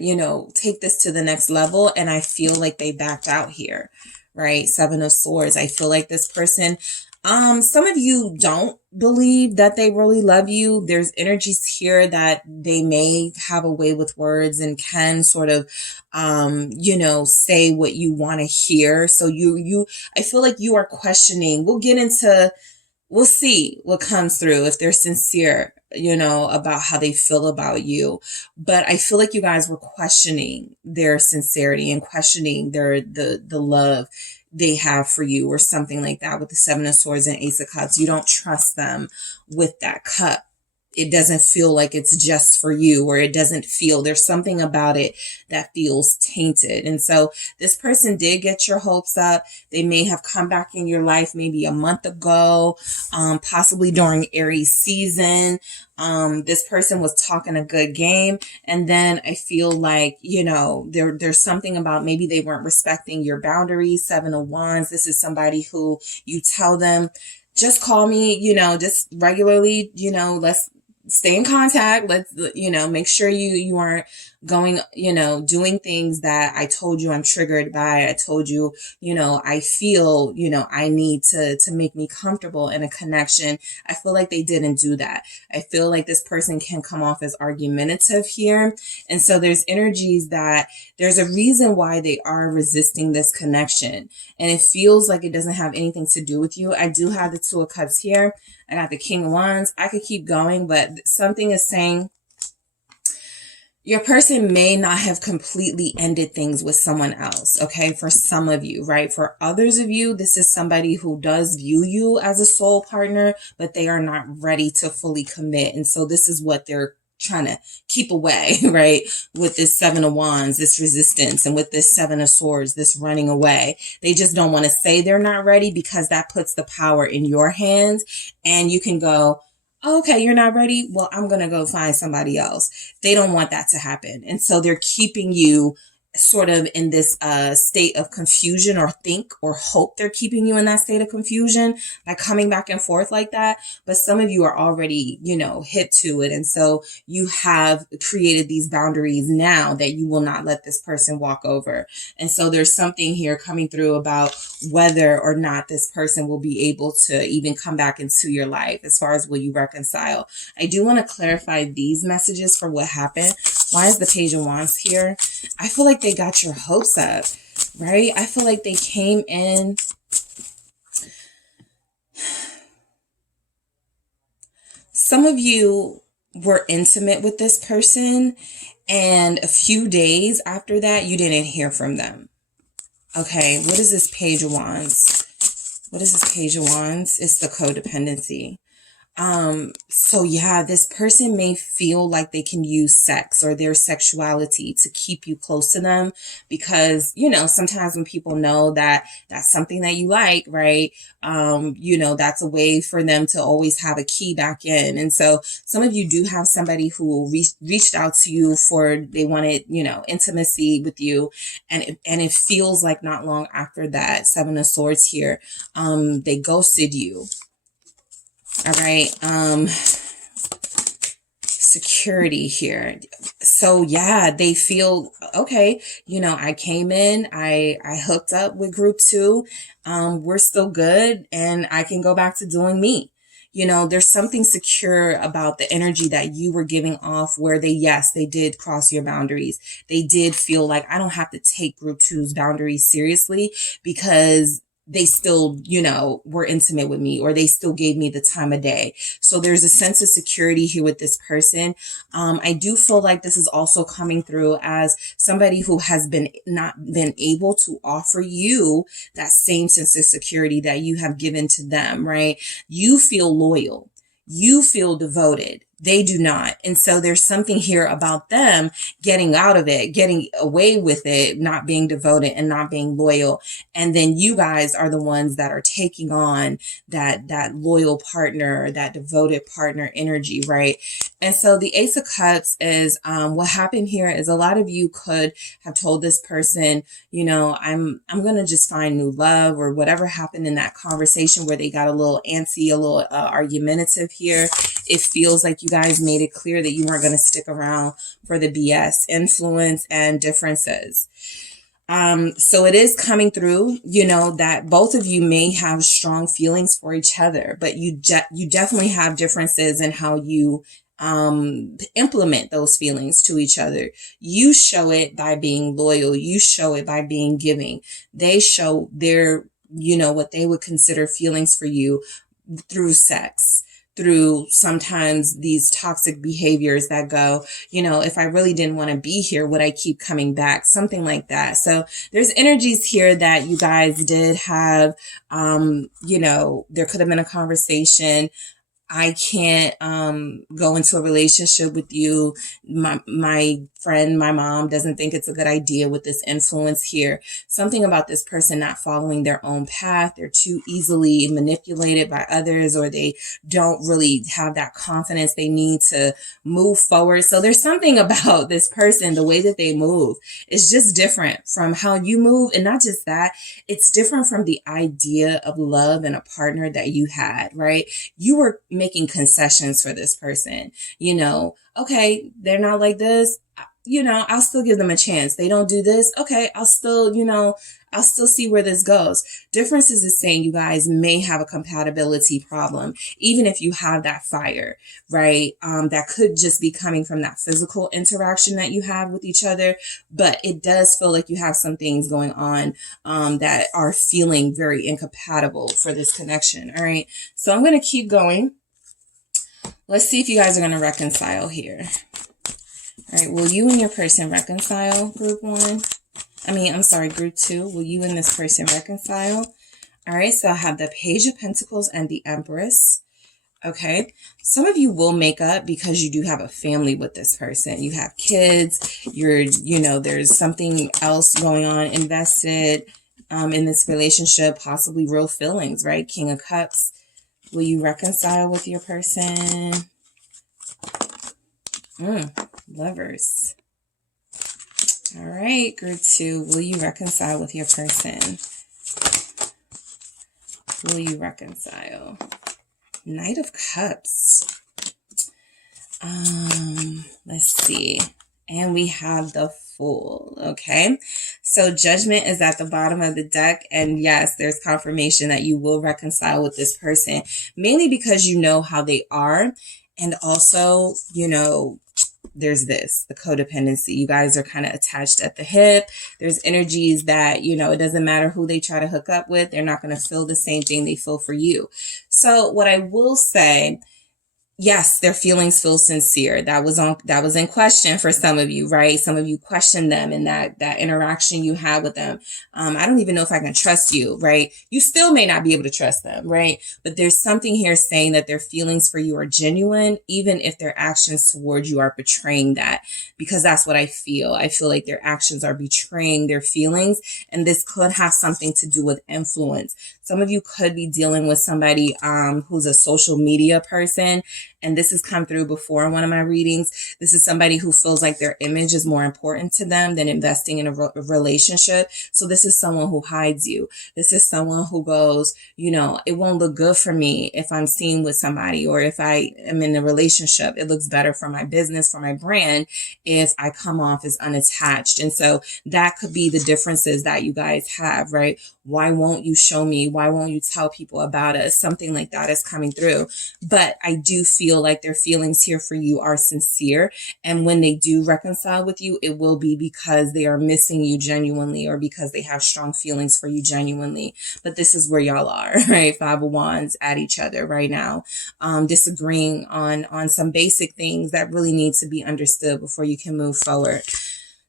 take this to the next level. And I feel like they backed out here, right? Seven of Swords. I feel like this person, some of you don't believe that they really love you. There's energies here that they may have a way with words and can sort of, you know, say what you want to hear. So I feel like you are questioning. We'll see what comes through if they're sincere, you know, about how they feel about you. But I feel like you guys were questioning their sincerity and questioning the love they have for you or something like that with the Seven of Swords and Ace of Cups. You don't trust them with that cup. It doesn't feel like it's just for you, or it doesn't feel, there's something about it that feels tainted. And so this person did get your hopes up. They may have come back in your life maybe a month ago, possibly during Aries season. This person was talking a good game. And then I feel like, you know, there's something about maybe they weren't respecting your boundaries. Seven of Wands. This is somebody who you tell them, just call me, you know, just regularly, you know, let's stay in contact. Let's, you know, make sure you aren't going, you know, doing things that I told you I'm triggered by. I told you, you know, I feel, you know, I need to make me comfortable in a connection. I feel like they didn't do that. I feel like this person can come off as argumentative here. And so there's energies that there's a reason why they are resisting this connection. And it feels like it doesn't have anything to do with you. I do have the Two of Cups here. I got the King of Wands. I could keep going, but something is saying your person may not have completely ended things with someone else, okay? For some of you, right? For others of you, this is somebody who does view you as a soul partner, but they are not ready to fully commit. And so this is what they're trying to keep away, right? With this Seven of Wands, this resistance, and with this Seven of Swords, this running away. They just don't want to say they're not ready because that puts the power in your hands, and you can go, okay, you're not ready. Well, I'm going to go find somebody else. They don't want that to happen. And so they're keeping you sort of in this state of confusion, or think or hope they're keeping you in that state of confusion by coming back and forth like that. But some of you are already, you know, hip to it. And so you have created these boundaries now that you will not let this person walk over. And so there's something here coming through about whether or not this person will be able to even come back into your life as far as will you reconcile. I do want to clarify these messages for what happened. Why is the Page of Wands here? I feel like they got your hopes up, right? I feel like they came in. Some of you were intimate with this person, and a few days after that, you didn't hear from them. Okay, what is this Page of Wands? What is this Page of Wands? It's the codependency. So yeah, this person may feel like they can use sex or their sexuality to keep you close to them, because, you know, sometimes when people know that that's something that you like, right? You know, that's a way for them to always have a key back in. And so some of you do have somebody who reached out to you they wanted, you know, intimacy with you. And it feels like not long after that, Seven of Swords here, they ghosted you. All right. Security here. So yeah, they feel, okay, you know, I came in, I hooked up with group 2. We're still good, and I can go back to doing me. You know, there's something secure about the energy that you were giving off, where they did cross your boundaries. They did feel like, I don't have to take group 2's boundaries seriously, because they still, you know, were intimate with me, or they still gave me the time of day. So there's a sense of security here with this person. I do feel like this is also coming through as somebody who has not been able to offer you that same sense of security that you have given to them, right? You feel loyal. You feel devoted. They do not. And so there's something here about them getting out of it, getting away with it, not being devoted and not being loyal. And then you guys are the ones that are taking on that loyal partner, that devoted partner energy, right? And so the Ace of Cups is, what happened here is a lot of you could have told this person, you know, I'm going to just find new love, or whatever happened in that conversation where they got a little antsy, a little argumentative here. It feels like you guys made it clear that you weren't going to stick around for the BS, influence, and differences. So it is coming through, you know, that both of you may have strong feelings for each other, but you definitely have differences in how you implement those feelings to each other. You show it by being loyal. You show it by being giving. They show their, you know, what they would consider feelings for you through sex, through sometimes these toxic behaviors that go, you know, if I really didn't want to be here, would I keep coming back? Something like that. So there's energies here that you guys did have, you know, there could have been a conversation. I can't go into a relationship with you. My friend, my mom doesn't think it's a good idea with this influence here. Something about this person not following their own path. They're too easily manipulated by others, or they don't really have that confidence they need to move forward. So there's something about this person, the way that they move is just different from how you move. And not just that, it's different from the idea of love and a partner that you had, right? You were making concessions for this person. You know, okay, they're not like this. You know, I'll still give them a chance. They don't do this. Okay, I'll still, you know, I'll still see where this goes. Differences is saying you guys may have a compatibility problem, even if you have that fire, right? That could just be coming from that physical interaction that you have with each other. But it does feel like you have some things going on that are feeling very incompatible for this connection. All right. So I'm going to keep going. Let's see if you guys are going to reconcile here. All right. Will you and your person reconcile, group one? Group two. Will you and this person reconcile? All right. So I have the Page of Pentacles and the Empress. Okay. Some of you will make up because you do have a family with this person. You have kids. There's something else going on invested in this relationship, possibly real feelings, right? King of Cups. Will you reconcile with your person? Lovers. All right, group two. Will you reconcile with your person? Will you reconcile? Knight of Cups. Let's see. And we have the Fool. Okay. So Judgment is at the bottom of the deck. And yes, there's confirmation that you will reconcile with this person, mainly because you know how they are. And also, you know, there's the codependency. You guys are kind of attached at the hip. There's energies that, you know, it doesn't matter who they try to hook up with. They're not going to feel the same thing they feel for you. So what I will say, yes, their feelings feel sincere. That was in question for some of you, right? Some of you questioned them and that interaction you had with them. I don't even know if I can trust you, right? You still may not be able to trust them, right? But there's something here saying that their feelings for you are genuine, even if their actions towards you are betraying that, because that's what I feel. I feel like their actions are betraying their feelings, and this could have something to do with influence. Some of you could be dealing with somebody who's a social media person, and this has come through before in one of my readings. This is somebody who feels like their image is more important to them than investing in a relationship. So this is someone who hides you. This is someone who goes, you know, it won't look good for me if I'm seen with somebody, or if I am in a relationship. It looks better for my business, for my brand, if I come off as unattached. And so that could be the differences that you guys have, right? Why won't you show me? Why won't you tell people about us? Something like that is coming through. But I do feel like their feelings here for you are sincere. And when they do reconcile with you, it will be because they are missing you genuinely, or because they have strong feelings for you genuinely. But this is where y'all are, right? Five of Wands at each other right now, disagreeing on some basic things that really need to be understood before you can move forward.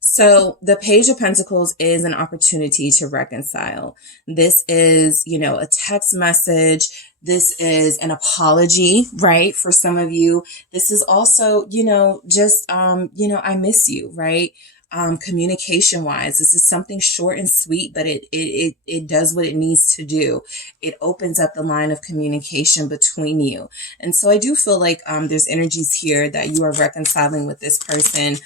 So the Page of Pentacles is an opportunity to reconcile. This is, you know, a text message. This is an apology, right? For some of you, this is also, you know, just, I miss you, right? Communication wise, this is something short and sweet, but it does what it needs to do. It opens up the line of communication between you. And so I do feel like, there's energies here that you are reconciling with this person.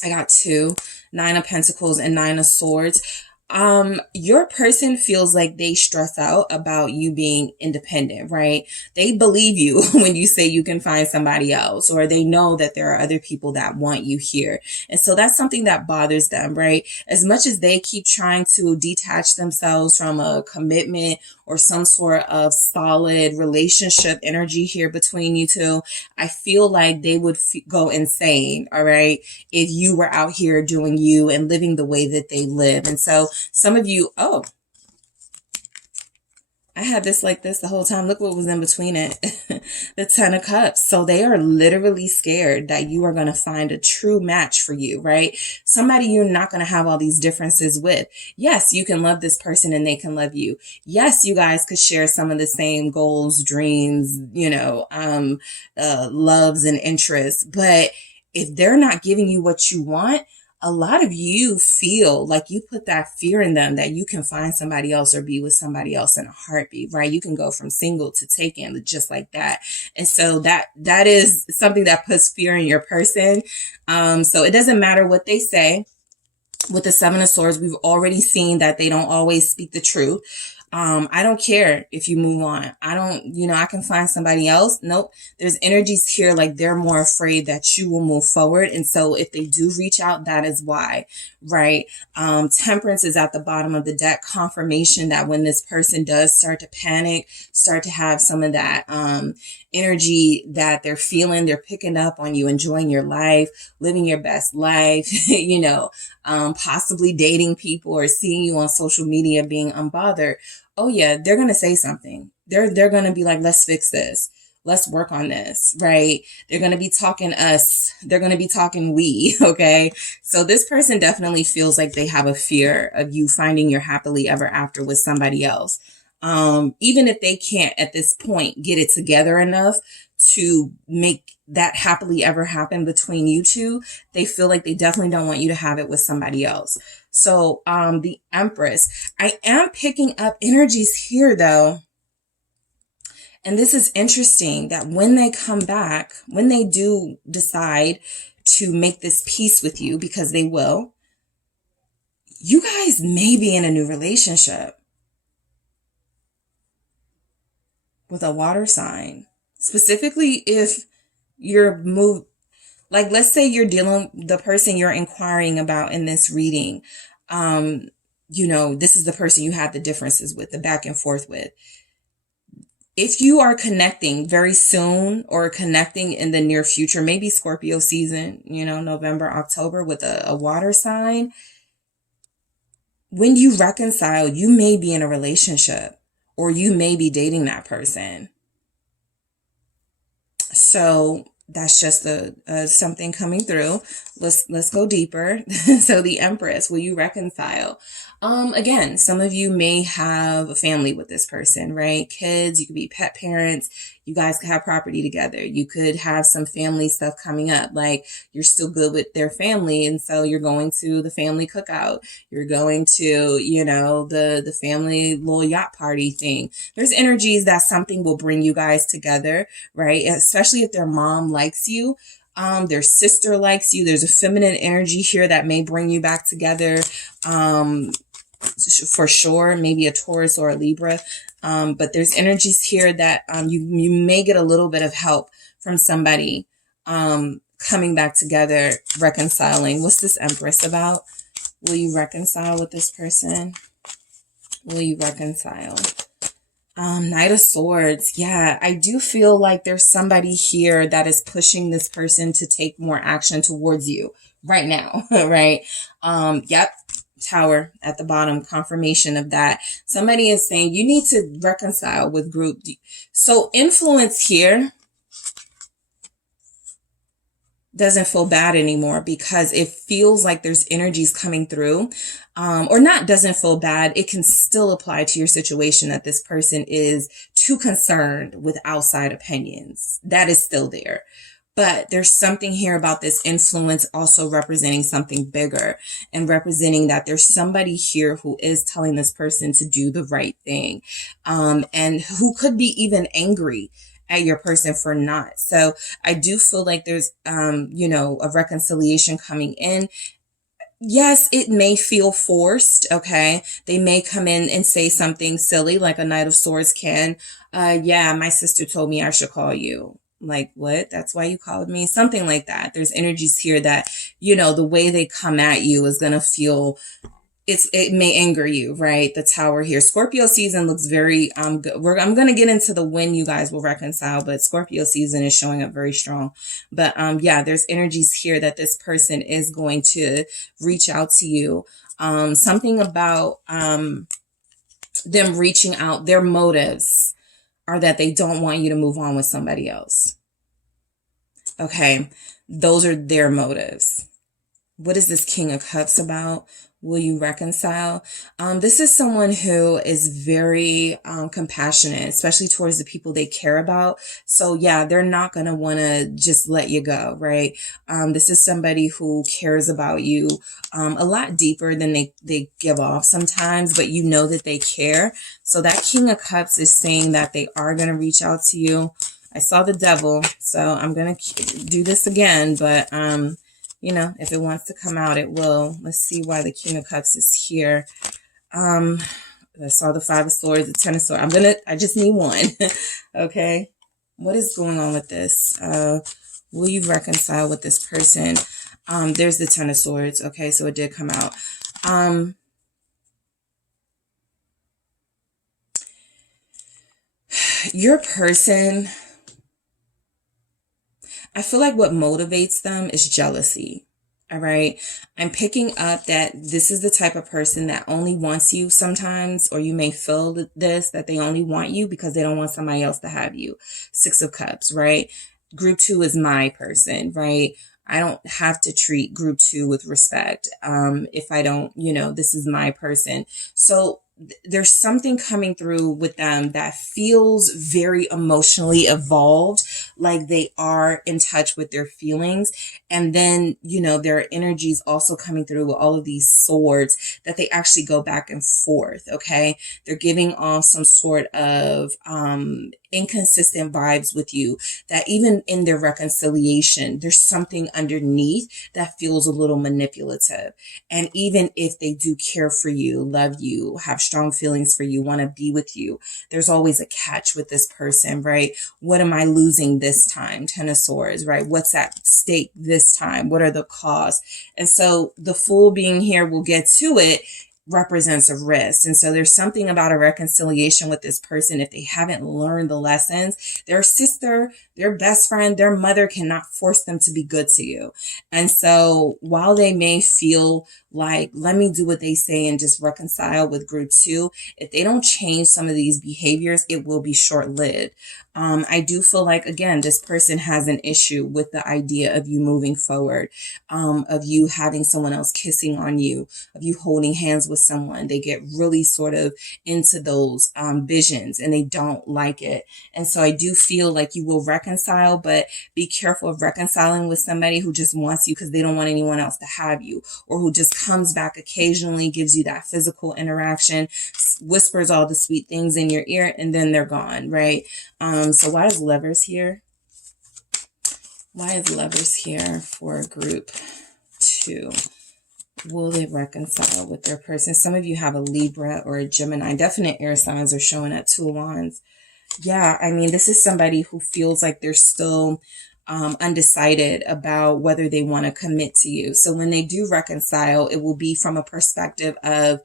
I got 2, 9 of Pentacles and 9 of Swords. Your person feels like they stress out about you being independent, right? They believe you when you say you can find somebody else, or they know that there are other people that want you here. And so that's something that bothers them, right? As much as they keep trying to detach themselves from a commitment or some sort of solid relationship energy here between you two, I feel like they would go insane, all right, if you were out here doing you and living the way that they live. And so some of you, oh, I had this like this the whole time. Look what was in between it. The 10 of Cups. So they are literally scared that you are going to find a true match for you, right? Somebody you're not going to have all these differences with. Yes, you can love this person and they can love you. Yes, you guys could share some of the same goals, dreams, loves and interests. But if they're not giving you what you want, a lot of you feel like you put that fear in them that you can find somebody else or be with somebody else in a heartbeat, right? You can go from single to taken just like that. And so that is something that puts fear in your person. So it doesn't matter what they say. With the 7 of Swords, we've already seen that they don't always speak the truth. I don't care if you move on. I can find somebody else. Nope. There's energies here like they're more afraid that you will move forward. And so if they do reach out, that is why, right? Temperance is at the bottom of the deck. Confirmation that when this person does start to panic, start to have some of that, energy that they're feeling, they're picking up on you, enjoying your life, living your best life, possibly dating people or seeing you on social media being unbothered. Oh yeah, they're going to say something. They're going to be like, let's fix this. Let's work on this, right? They're going to be talking us. They're going to be talking we, okay? So this person definitely feels like they have a fear of you finding your happily ever after with somebody else. Even if they can't at this point get it together enough to make that happily ever happen between you two, they feel like they definitely don't want you to have it with somebody else. So, the Empress, I am picking up energies here though. And this is interesting that when they come back, when they do decide to make this peace with you, because they will, you guys may be in a new relationship with a water sign. Specifically, if you're like, let's say you're dealing, the person you're inquiring about in this reading, this is the person you had the differences with, the back and forth with. If you are connecting very soon or connecting in the near future, maybe Scorpio season, November, October with a water sign, when you reconcile, you may be in a relationship or you may be dating that person. So that's just something coming through. Let's go deeper. So the Empress, will you reconcile? Again, some of you may have a family with this person, right? Kids, you could be pet parents. You guys could have property together. You could have some family stuff coming up. Like you're still good with their family. And so you're going to the family cookout. You're going to, the family little yacht party thing. There's energies that something will bring you guys together, right? Especially if their mom likes you. Their sister likes you. There's a feminine energy here that may bring you back together. For sure, maybe a Taurus or a Libra. But there's energies here that you may get a little bit of help from somebody coming back together, reconciling. What's this Empress about? Will you reconcile with this person? Will you reconcile? Knight of Swords. Yeah, I do feel like there's somebody here that is pushing this person to take more action towards you right now, right? Yep. Tower at the bottom, confirmation of that. Somebody is saying you need to reconcile with group. So influence here doesn't feel bad anymore because it feels like there's energies coming through, or not doesn't feel bad. It can still apply to your situation that this person is too concerned with outside opinions. That is still there. But there's something here about this influence also representing something bigger and representing that there's somebody here who is telling this person to do the right thing, and who could be even angry at your person for not. So I do feel like there's, a reconciliation coming in. Yes, it may feel forced, okay? They may come in and say something silly, like a Knight of Swords can. Yeah, my sister told me I should call you. Like, what? That's why you called me? Something like that. There's energies here that, the way they come at you is going to feel it may anger you, right? The Tower here. Scorpio season looks very good. I'm going to get into the when you guys will reconcile, but Scorpio season is showing up very strong. But yeah, there's energies here that this person is going to reach out to you. Something about them reaching out, their motives are that they don't want you to move on with somebody else. Okay, those are their motives. What is this King of Cups about? Will you reconcile? This is someone who is very compassionate, especially towards the people they care about. So yeah, they're not going to want to just let you go, right? This is somebody who cares about you a lot deeper than they give off sometimes, but you know that they care. So that King of Cups is saying that they are going to reach out to you. I saw the Devil, so I'm going to do this again, but if it wants to come out, it will. Let's see why the King of Cups is here. I saw the Five of Swords, the Ten of Swords. I just need one. Okay. What is going on with this? Will you reconcile with this person? There's the Ten of Swords. Okay. So it did come out. Your person, I feel like what motivates them is jealousy. All right. I'm picking up that this is the type of person that only wants you sometimes, or you may feel this, that they only want you because they don't want somebody else to have you. Six of Cups, right? Group 2 is my person, right? I don't have to treat group 2 with respect. If I don't, this is my person. So there's something coming through with them that feels very emotionally evolved, like they are in touch with their feelings. And then, their energies also coming through with all of these swords that they actually go back and forth. Okay. They're giving off some sort of, inconsistent vibes with you, that even in their reconciliation, there's something underneath that feels a little manipulative. And even if they do care for you, love you, have strong feelings for you, want to be with you, there's always a catch with this person, right? What am I losing this time? Ten of Swords, right? What's at stake this time? What are the costs? And so the Fool being here, we'll get to it, represents a risk. And so there's something about a reconciliation with this person. If they haven't learned the lessons, their sister, their best friend, their mother cannot force them to be good to you. And so while they may feel like, let me do what they say and just reconcile with group 2, if they don't change some of these behaviors, it will be short-lived. I do feel like, again, this person has an issue with the idea of you moving forward, of you having someone else kissing on you, of you holding hands with someone. They get really sort of into those visions, and they don't like it. And so I do feel like you will reconcile, but be careful of reconciling with somebody who just wants you because they don't want anyone else to have you, or who just comes back occasionally, gives you that physical interaction, whispers all the sweet things in your ear, and then they're gone, right? So why is Lovers here? Why is Lovers here for group 2? Will they reconcile with their person? Some of you have a Libra or a Gemini. Definite air signs are showing up. Two of Wands. Yeah, I mean, this is somebody who feels like they're still undecided about whether they want to commit to you. So when they do reconcile, it will be from a perspective of,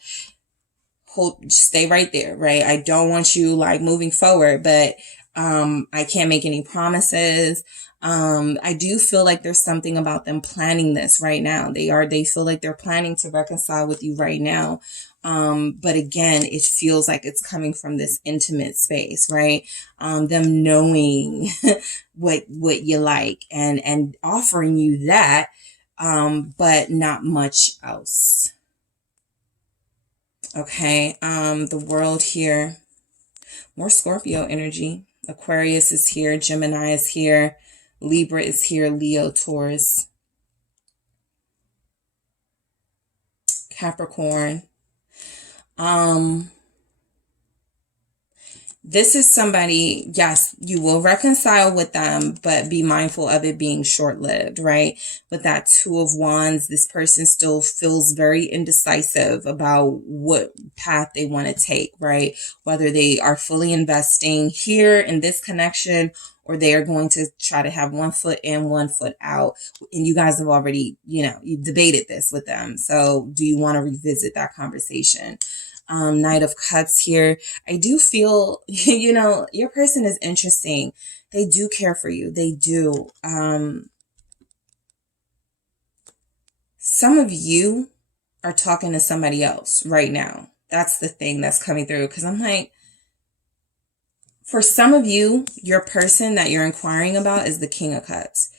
stay right there, right? I don't want you like moving forward, but I can't make any promises. I do feel like there's something about them planning this right now. They feel like they're planning to reconcile with you right now. But again, it feels like it's coming from this intimate space, right? Them knowing what you like and offering you that, but not much else. Okay. The World here, more Scorpio energy. Aquarius is here. Gemini is here. Libra is here. Leo, Taurus, Capricorn. This is somebody, yes, you will reconcile with them, but be mindful of it being short-lived, right? With that Two of Wands, this person still feels very indecisive about what path they want to take, right? Whether they are fully investing here in this connection, or they are going to try to have one foot in, one foot out. And you guys have already, you debated this with them. So do you want to revisit that conversation? Knight of Cups here. I do feel, your person is interesting. They do care for you. They do. Some of you are talking to somebody else right now. That's the thing that's coming through. Because I'm like, for some of you, your person that you're inquiring about is the King of Cups.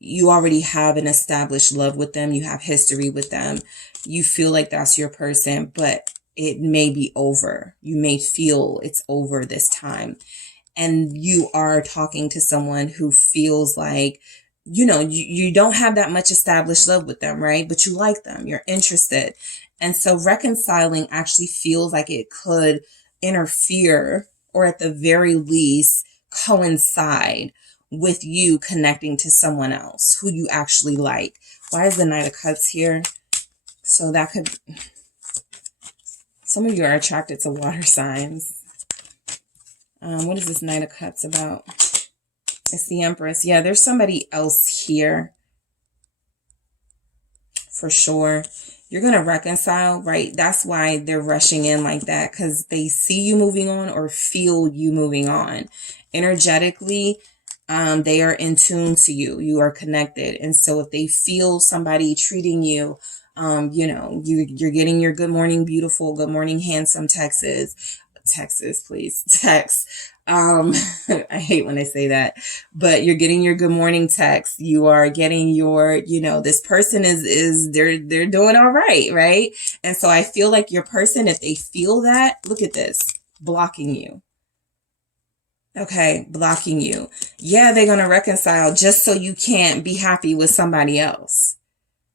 You already have an established love with them. You have history with them. You feel like that's your person, but it may be over. You may feel it's over this time. And you are talking to someone who feels like, you don't have that much established love with them, right? But you like them. You're interested. And so reconciling actually feels like it could interfere, or at the very least coincide with you connecting to someone else who you actually like. Why is the Knight of Cups here? So that could... Some of you are attracted to water signs. What is this Knight of Cups about? It's the Empress. Yeah, there's somebody else here. For sure. You're going to reconcile, right? That's why they're rushing in like that. Because they see you moving on or feel you moving on. Energetically, they are in tune to you. You are connected. And so if they feel somebody treating you, you're getting your good morning, beautiful, good morning, handsome texts, text. I hate when I say that, but you're getting your good morning text. You are getting your, this person they're doing all right. Right. And so I feel like your person, if they feel that, look at this, blocking you. Okay. Blocking you. Yeah. They're going to reconcile just so you can't be happy with somebody else.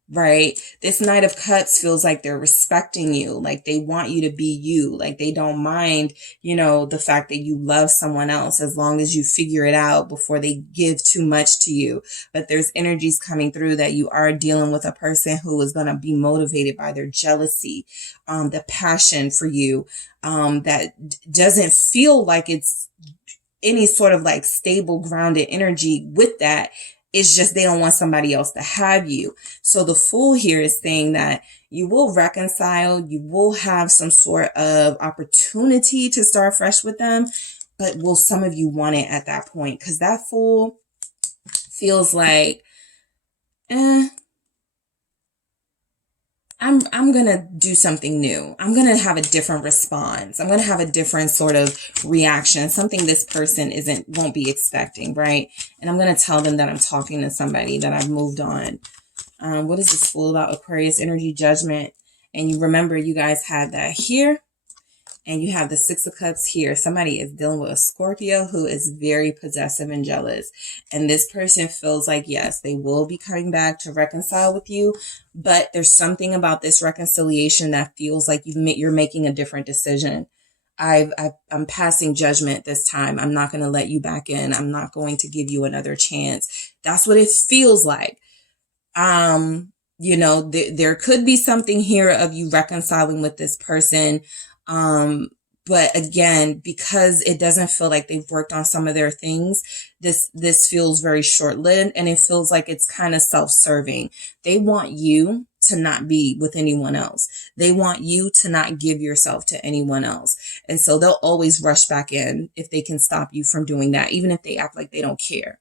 Right? This Knight of Cups feels like they're respecting you, like they want you to be you, like they don't mind, the fact that you love someone else as long as you figure it out before they give too much to you. But there's energies coming through that you are dealing with a person who is going to be motivated by their jealousy, the passion for you, that doesn't feel like it's any sort of like stable, grounded energy with that. It's just they don't want somebody else to have you. So the Fool here is saying that you will reconcile. You will have some sort of opportunity to start fresh with them. But will some of you want it at that point? Because that Fool feels like, I'm going to do something new. I'm going to have a different response. I'm going to have a different sort of reaction, something this person won't be expecting, right? And I'm going to tell them that I'm talking to somebody, that I've moved on. What is this Fool about? Aquarius energy, Judgment. And you remember you guys had that here. And you have the Six of Cups here. Somebody is dealing with a Scorpio who is very possessive and jealous. And this person feels like, yes, they will be coming back to reconcile with you. But there's something about this reconciliation that feels like you're making a different decision. I'm passing judgment this time. I'm not going to let you back in. I'm not going to give you another chance. That's what it feels like. There could be something here of you reconciling with this person. But again, because it doesn't feel like they've worked on some of their things, this feels very short-lived, and it feels like it's kind of self-serving. They want you to not be with anyone else. They want you to not give yourself to anyone else. And so they'll always rush back in if they can stop you from doing that, even if they act like they don't care.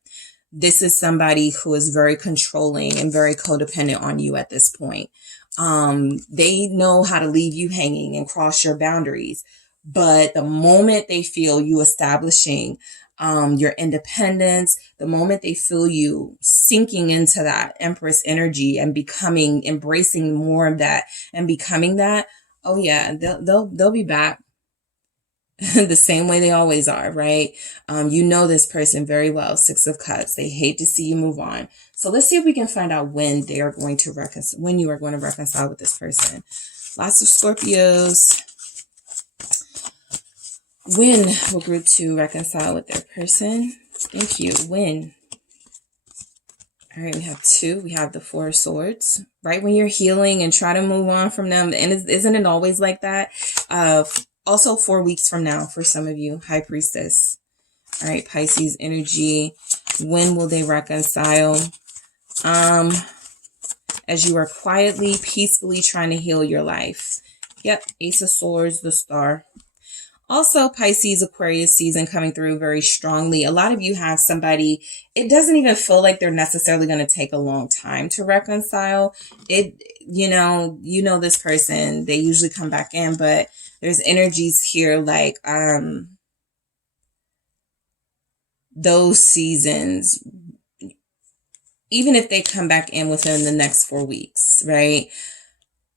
This is somebody who is very controlling and very codependent on you at this point. They know how to leave you hanging and cross your boundaries. But the moment they feel you establishing your independence, the moment they feel you sinking into that Empress energy and embracing more of that and becoming that, oh yeah, they'll be back. The same way they always are, right? This person very well, Six of Cups. They hate to see you move on. So let's see if we can find out when you are going to reconcile with this person. Lots of Scorpios. When will group 2 reconcile with their person? Thank you. When? All right, we have 2. We have the 4 of Swords. Right when you're healing and try to move on from them. And isn't it always like that? Also 4 weeks from now for some of you. High Priestess. All right, Pisces energy. When will they reconcile? As you are quietly, peacefully trying to heal your life. Yep, Ace of Swords, the Star. Also, Pisces, Aquarius season coming through very strongly. A lot of you have somebody, it doesn't even feel like they're necessarily going to take a long time to reconcile. You know this person, they usually come back in, but there's energies here like those seasons, even if they come back in within the next 4 weeks, right?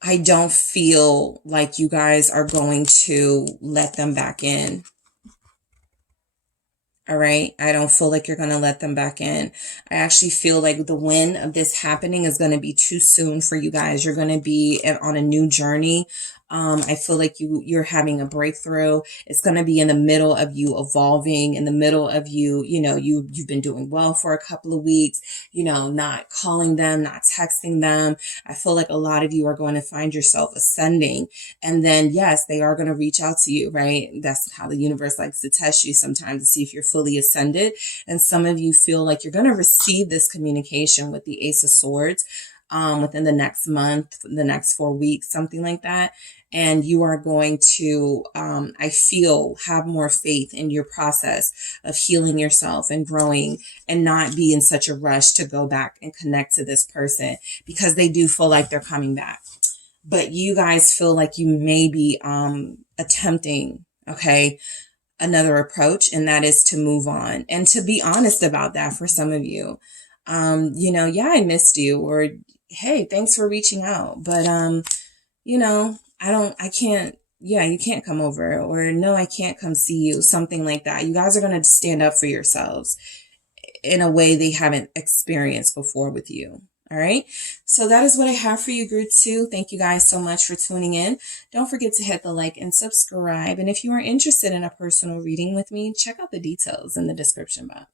I don't feel like you guys are going to let them back in. All right. I don't feel like you're going to let them back in. I actually feel like the when of this happening is going to be too soon for you guys. You're going to be on a new journey. I feel like you're having a breakthrough. It's going to be in the middle of you evolving, in the middle of you, you've been doing well for a couple of weeks, not calling them, not texting them. I feel like a lot of you are going to find yourself ascending. And then, yes, they are going to reach out to you, right? That's how the universe likes to test you sometimes to see if you're fully ascended. And some of you feel like you're going to receive this communication with the Ace of Swords within the next month, the next 4 weeks, something like that. And you are going to, I feel, have more faith in your process of healing yourself and growing and not be in such a rush to go back and connect to this person because they do feel like they're coming back. But you guys feel like you may be attempting, another approach, and that is to move on and to be honest about that for some of you. I missed you, or hey, thanks for reaching out, but you can't come over, or no, I can't come see you, something like that. You guys are going to stand up for yourselves in a way they haven't experienced before with you. All right. So that is what I have for you, group 2. Thank you guys so much for tuning in. Don't forget to hit the like and subscribe. And if you are interested in a personal reading with me, check out the details in the description box.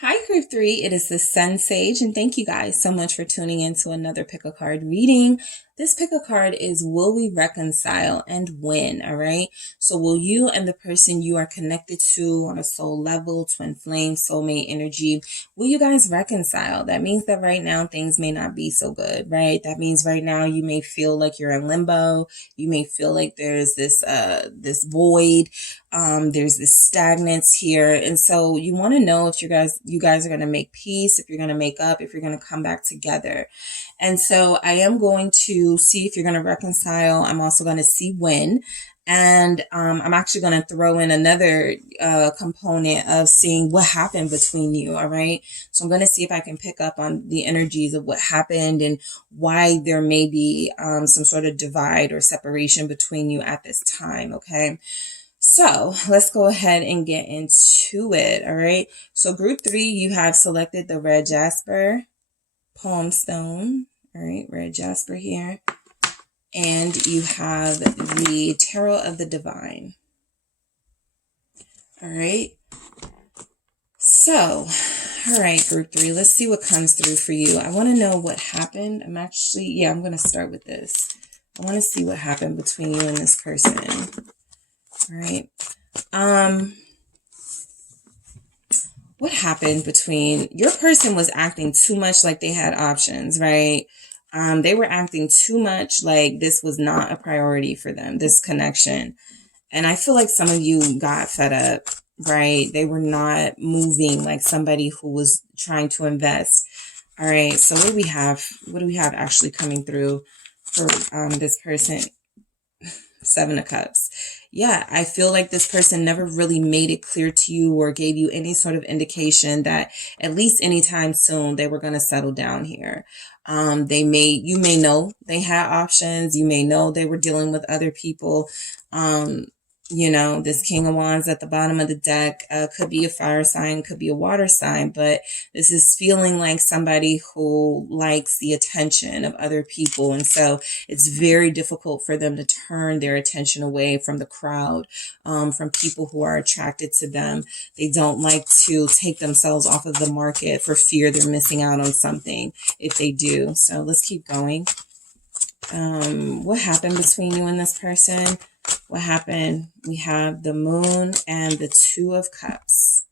Hi, Group 3. It is the SunSage, and thank you guys so much for tuning in to another pick a card reading. This pick a card is will we reconcile and when, all right? So will you and the person you are connected to on a soul level, twin flame, soulmate energy, will you guys reconcile? That means that right now things may not be so good, right? That means right now you may feel like you're in limbo. You may feel like there's this void. There's this stagnance here. And so you want to know if you guys are going to make peace, if you're going to make up, if you're going to come back together. And so I am going to see if you're going to reconcile. I'm also going to see when. And I'm actually going to throw in another component of seeing what happened between you. All right. So I'm going to see if I can pick up on the energies of what happened and why there may be some sort of divide or separation between you at this time. Okay. So let's go ahead and get into it. All right. So group 3, you have selected the red jasper palm stone. All right. Red jasper here. And you have the tarot of the divine. All right. So, all right, group 3, let's see what comes through for you. I want to know what happened. I'm going to start with this. I want to see what happened between you and this person. All right. What happened between your person was acting too much like they had options, right? They were acting too much like this was not a priority for them, this connection. And I feel like some of you got fed up, right? They were not moving like somebody who was trying to invest. All right. So what do we have actually coming through for this person? 7 of Cups. Yeah, I feel like this person never really made it clear to you or gave you any sort of indication that at least anytime soon they were going to settle down here. You may know they had options. You may know they were dealing with other people. You know, this King of Wands at the bottom of the deck could be a fire sign, could be a water sign, but this is feeling like somebody who likes the attention of other people. And so it's very difficult for them to turn their attention away from the crowd, from people who are attracted to them. They don't like to take themselves off of the market for fear they're missing out on something if they do. So let's keep going. What happened between you and this person? What happened? We have the Moon and the Two of Cups.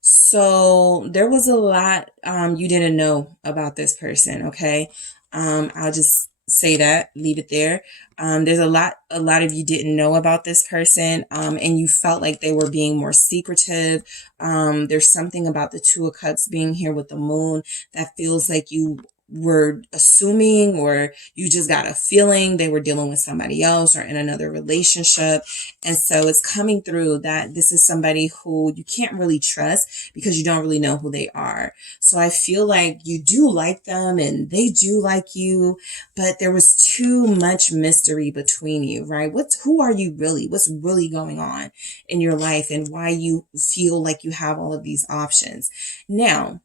So there was a lot you didn't know about this person, okay? I'll just say that, leave it there. There's a lot of you didn't know about this person, and you felt like they were being more secretive. There's something about the Two of Cups being here with the Moon that feels like you were assuming, or you just got a feeling they were dealing with somebody else or in another relationship. And so it's coming through that this is somebody who you can't really trust because you don't really know who they are. So I feel like you do like them and they do like you, but there was too much mystery between you, right? Who are you really? What's really going on in your life, and why you feel like you have all of these options? Now,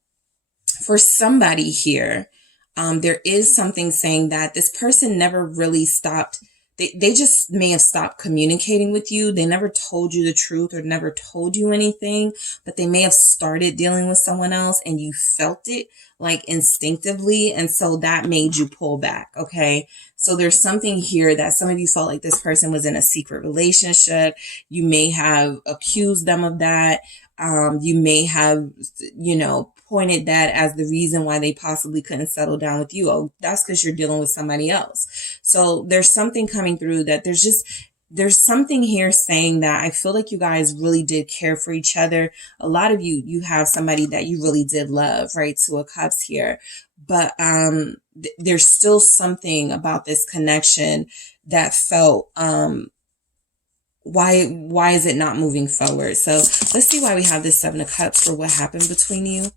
for somebody here, there is something saying that this person never really stopped. They just may have stopped communicating with you. They never told you the truth or never told you anything, but they may have started dealing with someone else and you felt it like instinctively. And so that made you pull back. Okay. So there's something here that some of you felt like this person was in a secret relationship. You may have accused them of that. You may have, pointed that as the reason why they possibly couldn't settle down with you. Oh, that's because you're dealing with somebody else. So there's something coming through that there's something here saying that I feel like you guys really did care for each other. A lot of you have somebody that you really did love, right? Two of Cups here. But there's still something about this connection that felt, why is it not moving forward? So let's see why we have this Seven of Cups for what happened between you.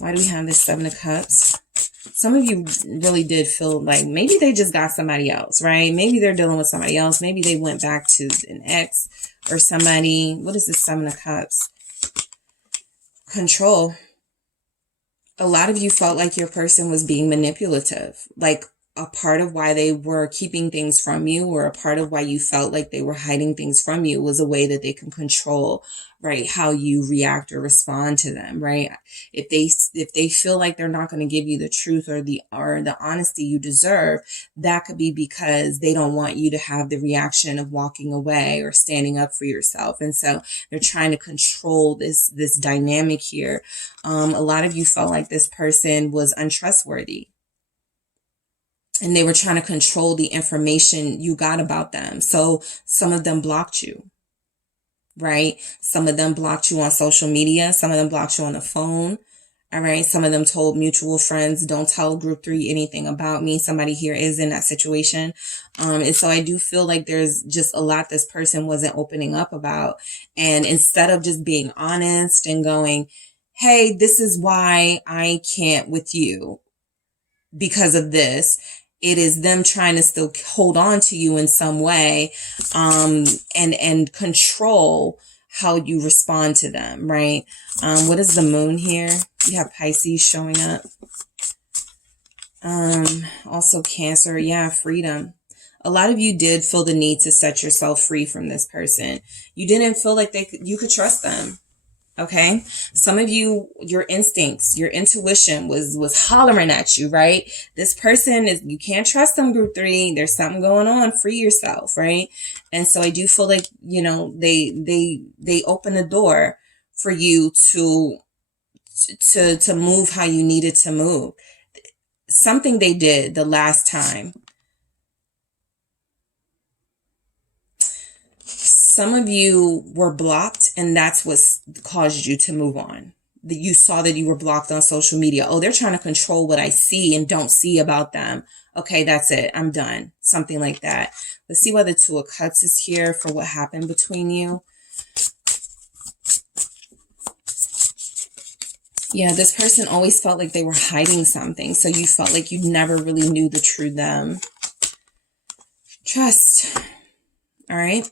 Why do we have this Seven of Cups? Some of you really did feel like maybe they just got somebody else, right? Maybe they're dealing with somebody else. Maybe they went back to an ex or somebody. What is this Seven of Cups? Control. A lot of you felt like your person was being manipulative. Like a part of why they were keeping things from you, or a part of why you felt like they were hiding things from you, was a way that they can control, right, how you react or respond to them, right? If they feel like they're not going to give you the truth or the honesty you deserve, that could be because they don't want you to have the reaction of walking away or standing up for yourself. And so they're trying to control this dynamic here. A lot of you felt like this person was untrustworthy, and they were trying to control the information you got about them. So some of them blocked you, right? Some of them blocked you on social media. Some of them blocked you on the phone. All right. Some of them told mutual friends, don't tell group 3 anything about me. Somebody here is in that situation. And so I do feel like there's just a lot this person wasn't opening up about. And instead of just being honest and going, hey, this is why I can't with you because of this, it is them trying to still hold on to you in some way, and control how you respond to them, right? What is the Moon here? You have Pisces showing up. Also Cancer. Yeah, freedom. A lot of you did feel the need to set yourself free from this person. You didn't feel like you could trust them. Okay. Some of you, your instincts, your intuition was hollering at you, right? This person you can't trust them, group 3. There's something going on. Free yourself. Right. And so I do feel like, they open the door for you to move how you needed to move. Something they did the last time. Some of you were blocked, and that's what caused you to move on. That you saw that you were blocked on social media. Oh, they're trying to control what I see and don't see about them. Okay, that's it. I'm done. Something like that. Let's see why the Two of Cups is here for what happened between you. Yeah, this person always felt like they were hiding something. So you felt like you never really knew the true them. Trust. All right.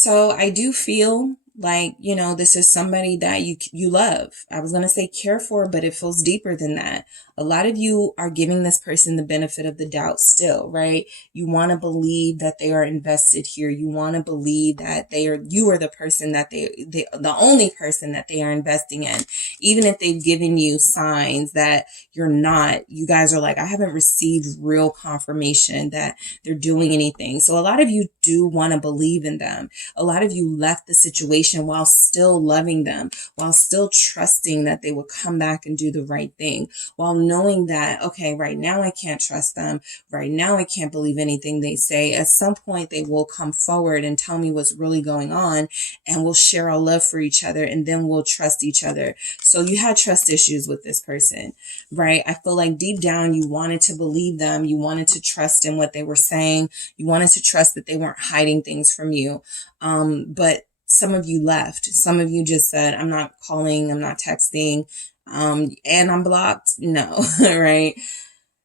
So I do feel like, you know, this is somebody that you love. I was going to say care for, but it feels deeper than that. A lot of you are giving this person the benefit of the doubt still, right? You want to believe that they are invested here. You want to believe that you are the person that the only person that they are investing in. Even if they've given you signs that you're not, you guys are like, I haven't received real confirmation that they're doing anything. So a lot of you do want to believe in them. A lot of you left the situation while still loving them, while still trusting that they will come back and do the right thing, while knowing that, okay, right now I can't trust them. Right now I can't believe anything they say. At some point they will come forward and tell me what's really going on, and we'll share our love for each other, and then we'll trust each other. So you had trust issues with this person, right? I feel like deep down you wanted to believe them. You wanted to trust in what they were saying. You wanted to trust that they weren't hiding things from you. But some of you left. Some of you just said, I'm not calling, I'm not texting, and I'm blocked. No, right?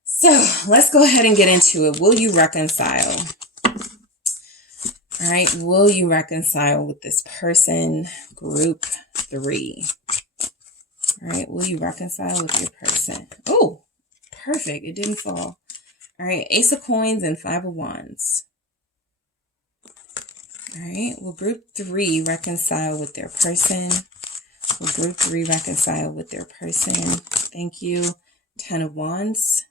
So let's go ahead and get into it. Will you reconcile? All right. Will you reconcile with this person? Group 3. All right. Will you reconcile with your person? Oh, perfect. It didn't fall. All right. Ace of Coins and 5 of Wands. All right. Will group 3 reconcile with their person? Will group 3 reconcile with their person? Thank you. 10 of Wands.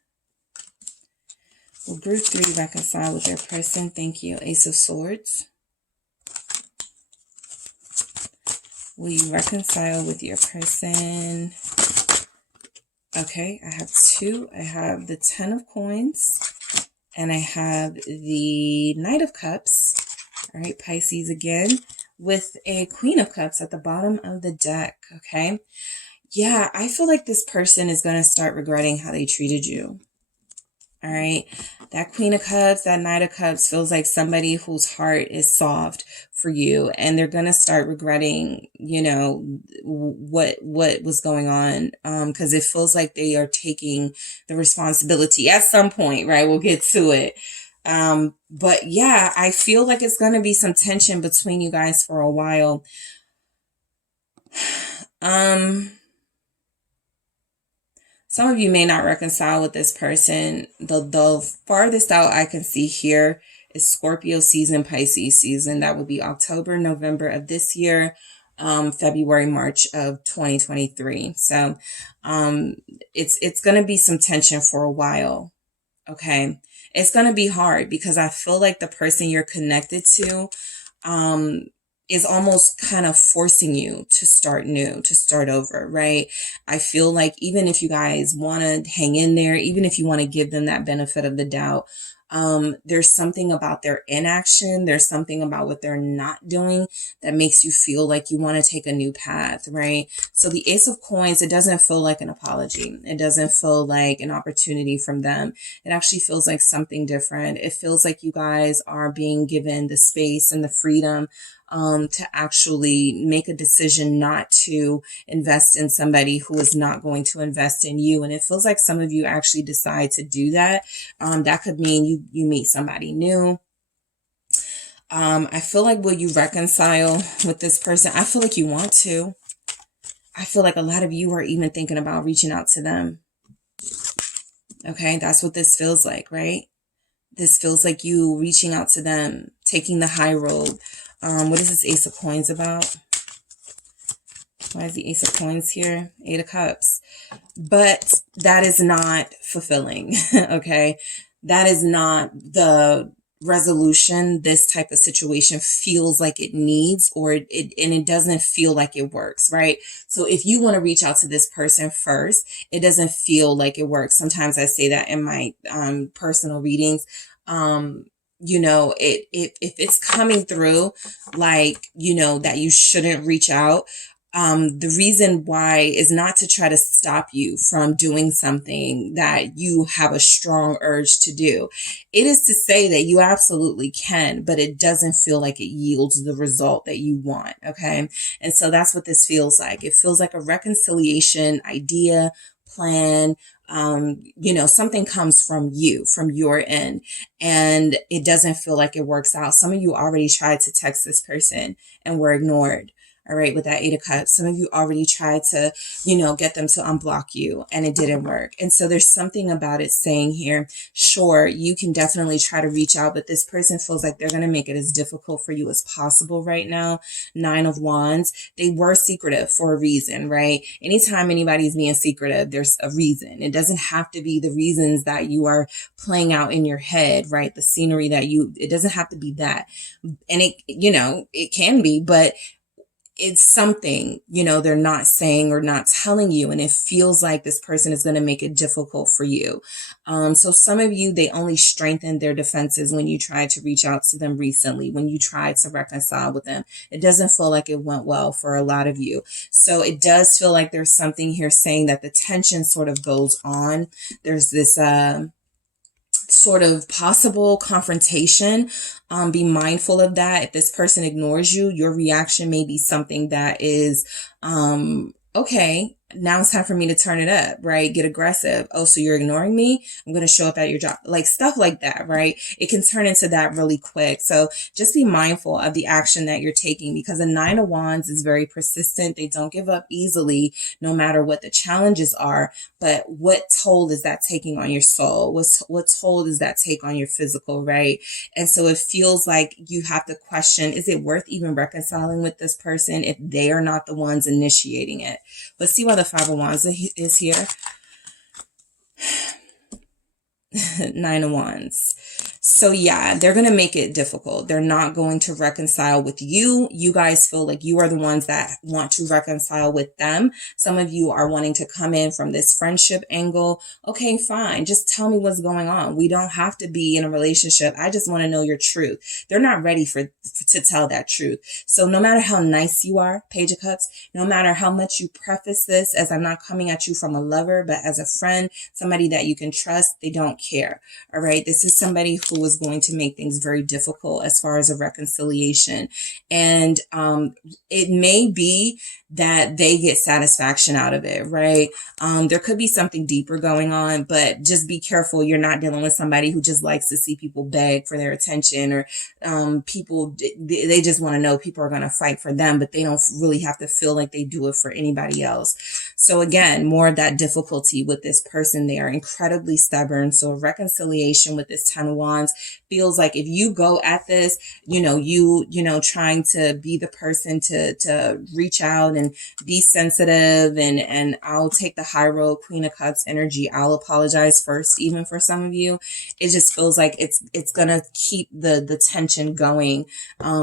Will group 3 reconcile with their person? Thank you. Ace of Swords. Will you reconcile with your person? Okay, I have 2. I have the 10 of Coins, and I have the Knight of Cups. All right, Pisces again, with a Queen of Cups at the bottom of the deck, okay? Yeah, I feel like this person is going to start regretting how they treated you. All right, that Queen of Cups, that Knight of Cups feels like somebody whose heart is soft for you, and they're going to start regretting, you know, what was going on, because it feels like they are taking the responsibility at some point, right? We'll get to it. But yeah, I feel like it's going to be some tension between you guys for a while. Some of you may not reconcile with this person. The farthest out I can see here is Scorpio season, Pisces season. That would be October, November of this year, February, March of 2023. So, it's going to be some tension for a while. Okay. It's going to be hard because I feel like the person you're connected to, is almost kind of forcing you to start new, to start over, right? I feel like even if you guys want to hang in there, even if you want to give them that benefit of the doubt, there's something about their inaction. There's something about what they're not doing that makes you feel like you want to take a new path, right? So the Ace of Coins, it doesn't feel like an apology. It doesn't feel like an opportunity from them. It actually feels like something different. It feels like you guys are being given the space and the freedom to actually make a decision not to invest in somebody who is not going to invest in you. And it feels like some of you actually decide to do that. That could mean you meet somebody new. I feel like, will you reconcile with this person? I feel like you want to. I feel like a lot of you are even thinking about reaching out to them. Okay, that's what this feels like, right? This feels like you reaching out to them, taking the high road. What is this Ace of Coins about? Why is the Ace of Coins here? 8 of Cups. But that is not fulfilling, okay? That is not the resolution this type of situation feels like it needs, or it doesn't feel like it works, right? So if you want to reach out to this person first, it doesn't feel like it works. Sometimes I say that in my personal readings. You know, if it's coming through like, you know, that you shouldn't reach out, the reason why is not to try to stop you from doing something that you have a strong urge to do. It is to say that you absolutely can, but it doesn't feel like it yields the result that you want. Okay. And so that's what this feels like. It feels like a reconciliation idea, plan, you know, something comes from you, from your end, and it doesn't feel like it works out. Some of you already tried to text this person and were ignored. All right, with that Eight of Cups, some of you already tried to, you know, get them to unblock you and it didn't work. And so there's something about it saying here, sure, you can definitely try to reach out, but this person feels like they're going to make it as difficult for you as possible right now. Nine of Wands, they were secretive for a reason, right? Anytime anybody's being secretive, there's a reason. It doesn't have to be the reasons that you are playing out in your head, right? The scenery that it doesn't have to be that. And it, you know, it can be, but it's something, you know, they're not saying or not telling you. And it feels like this person is going to make it difficult for you. So some of you, they only strengthened their defenses when you tried to reach out to them recently, when you tried to reconcile with them. It doesn't feel like it went well for a lot of you. So it does feel like there's something here saying that the tension sort of goes on. There's this, sort of possible confrontation. Be mindful of that. If this person ignores you, your reaction may be something that is, okay, now it's time for me to turn it up, right? Get aggressive. Oh, so you're ignoring me? I'm going to show up at your job. Like stuff like that, right? It can turn into that really quick. So just be mindful of the action that you're taking, because the Nine of Wands is very persistent. They don't give up easily, no matter what the challenges are. But what toll is that taking on your soul? What toll does that take on your physical, right? And so it feels like you have to question, is it worth even reconciling with this person if they are not the ones initiating it? Let's see why the Five of Wands is here. Nine of Wands. So yeah, they're going to make it difficult. They're not going to reconcile with you. You guys feel like you are the ones that want to reconcile with them. Some of you are wanting to come in from this friendship angle. Okay, fine. Just tell me what's going on. We don't have to be in a relationship. I just want to know your truth. They're not ready to tell that truth. So no matter how nice you are, Page of Cups, no matter how much you preface this as I'm not coming at you from a lover, but as a friend, somebody that you can trust, they don't care. All right. This is somebody who is going to make things very difficult as far as a reconciliation. And it may be that they get satisfaction out of it, right? There could be something deeper going on, but just be careful. You're not dealing with somebody who just likes to see people beg for their attention, or people, they just want to know people are going to fight for them, but they don't really have to feel like they do it for anybody else. So again, more of that difficulty with this person. They are incredibly stubborn. So a reconciliation with this Ten of Wands feels like if you go at this, trying to be the person to reach out and be sensitive, and I'll take the high road, Queen of Cups energy. I'll apologize first, even for some of you. It just feels like it's gonna keep the tension going.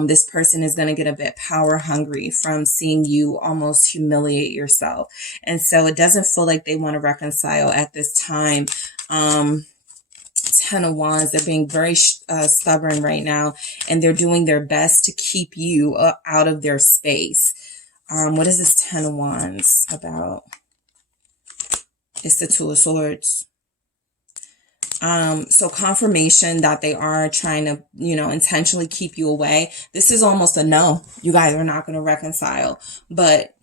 This person is gonna get a bit power hungry from seeing you almost humiliate yourself, and so it doesn't feel like they want to reconcile at this time. Ten of Wands, they're being very stubborn right now, and they're doing their best to keep you out of their space. What is this Ten of Wands about? It's the Two of Swords. So confirmation that they are trying to, intentionally keep you away. This is almost a no. You guys are not going to reconcile, but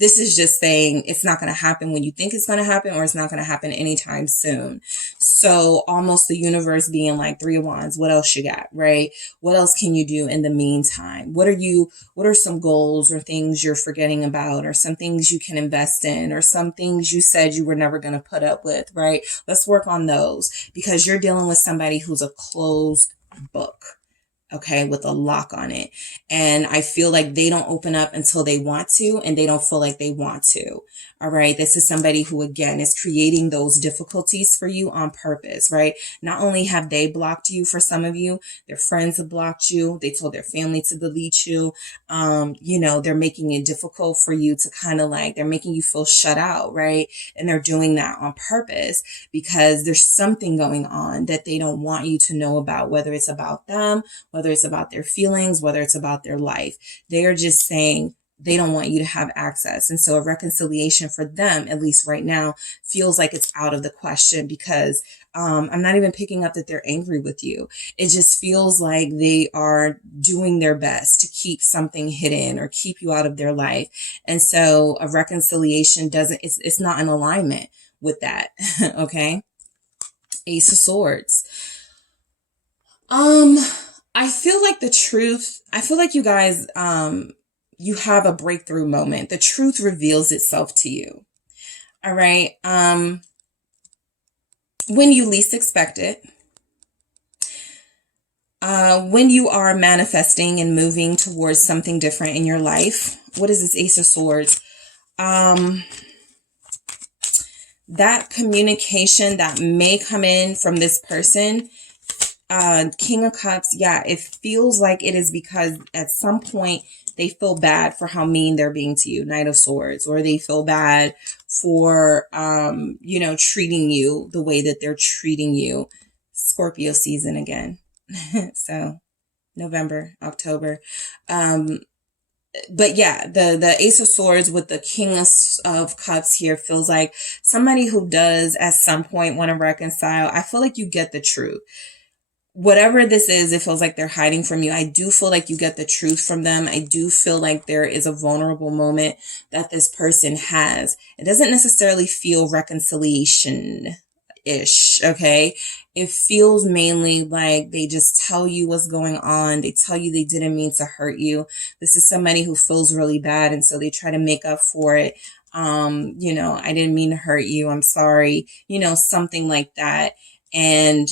this is just saying it's not going to happen when you think it's going to happen, or it's not going to happen anytime soon. So almost the universe being like, Three of Wands, what else you got, right? What else can you do in the meantime? What are some goals or things you're forgetting about, or some things you can invest in, or some things you said you were never going to put up with, right? Let's work on those, because you're dealing with somebody who's a closed book. Okay, with a lock on it. And I feel like they don't open up until they want to, and they don't feel like they want to. All right. This is somebody who, again, is creating those difficulties for you on purpose, right? Not only have they blocked you, for some of you, their friends have blocked you. They told their family to delete you. They're making it difficult for you to they're making you feel shut out, right? And they're doing that on purpose because there's something going on that they don't want you to know about, whether it's about them, whether it's about their feelings, whether it's about their life. They are just saying they don't want you to have access. And so a reconciliation for them, at least right now, feels like it's out of the question, because I'm not even picking up that they're angry with you. It just feels like they are doing their best to keep something hidden or keep you out of their life. And so a reconciliation it's not in alignment with that. Okay. Ace of Swords. I feel like I feel like you guys, you have a breakthrough moment. The truth reveals itself to you. All right. When you least expect it. When you are manifesting and moving towards something different in your life. What is this Ace of Swords? That communication that may come in from this person, King of Cups, yeah, it feels like it is because at some point they feel bad for how mean they're being to you, Knight of Swords, or they feel bad for, treating you the way that they're treating you. Scorpio season again. So November, October. But yeah, the Ace of Swords with the King of Cups here feels like somebody who does at some point want to reconcile. I feel like you get the truth. Whatever this is, it feels like they're hiding from you. I do feel like you get the truth from them. I do feel like there is a vulnerable moment that this person has. It doesn't necessarily feel reconciliation-ish, okay? It feels mainly like they just tell you what's going on. They tell you they didn't mean to hurt you. This is somebody who feels really bad, and so they try to make up for it. I didn't mean to hurt you. I'm sorry. Something like that. And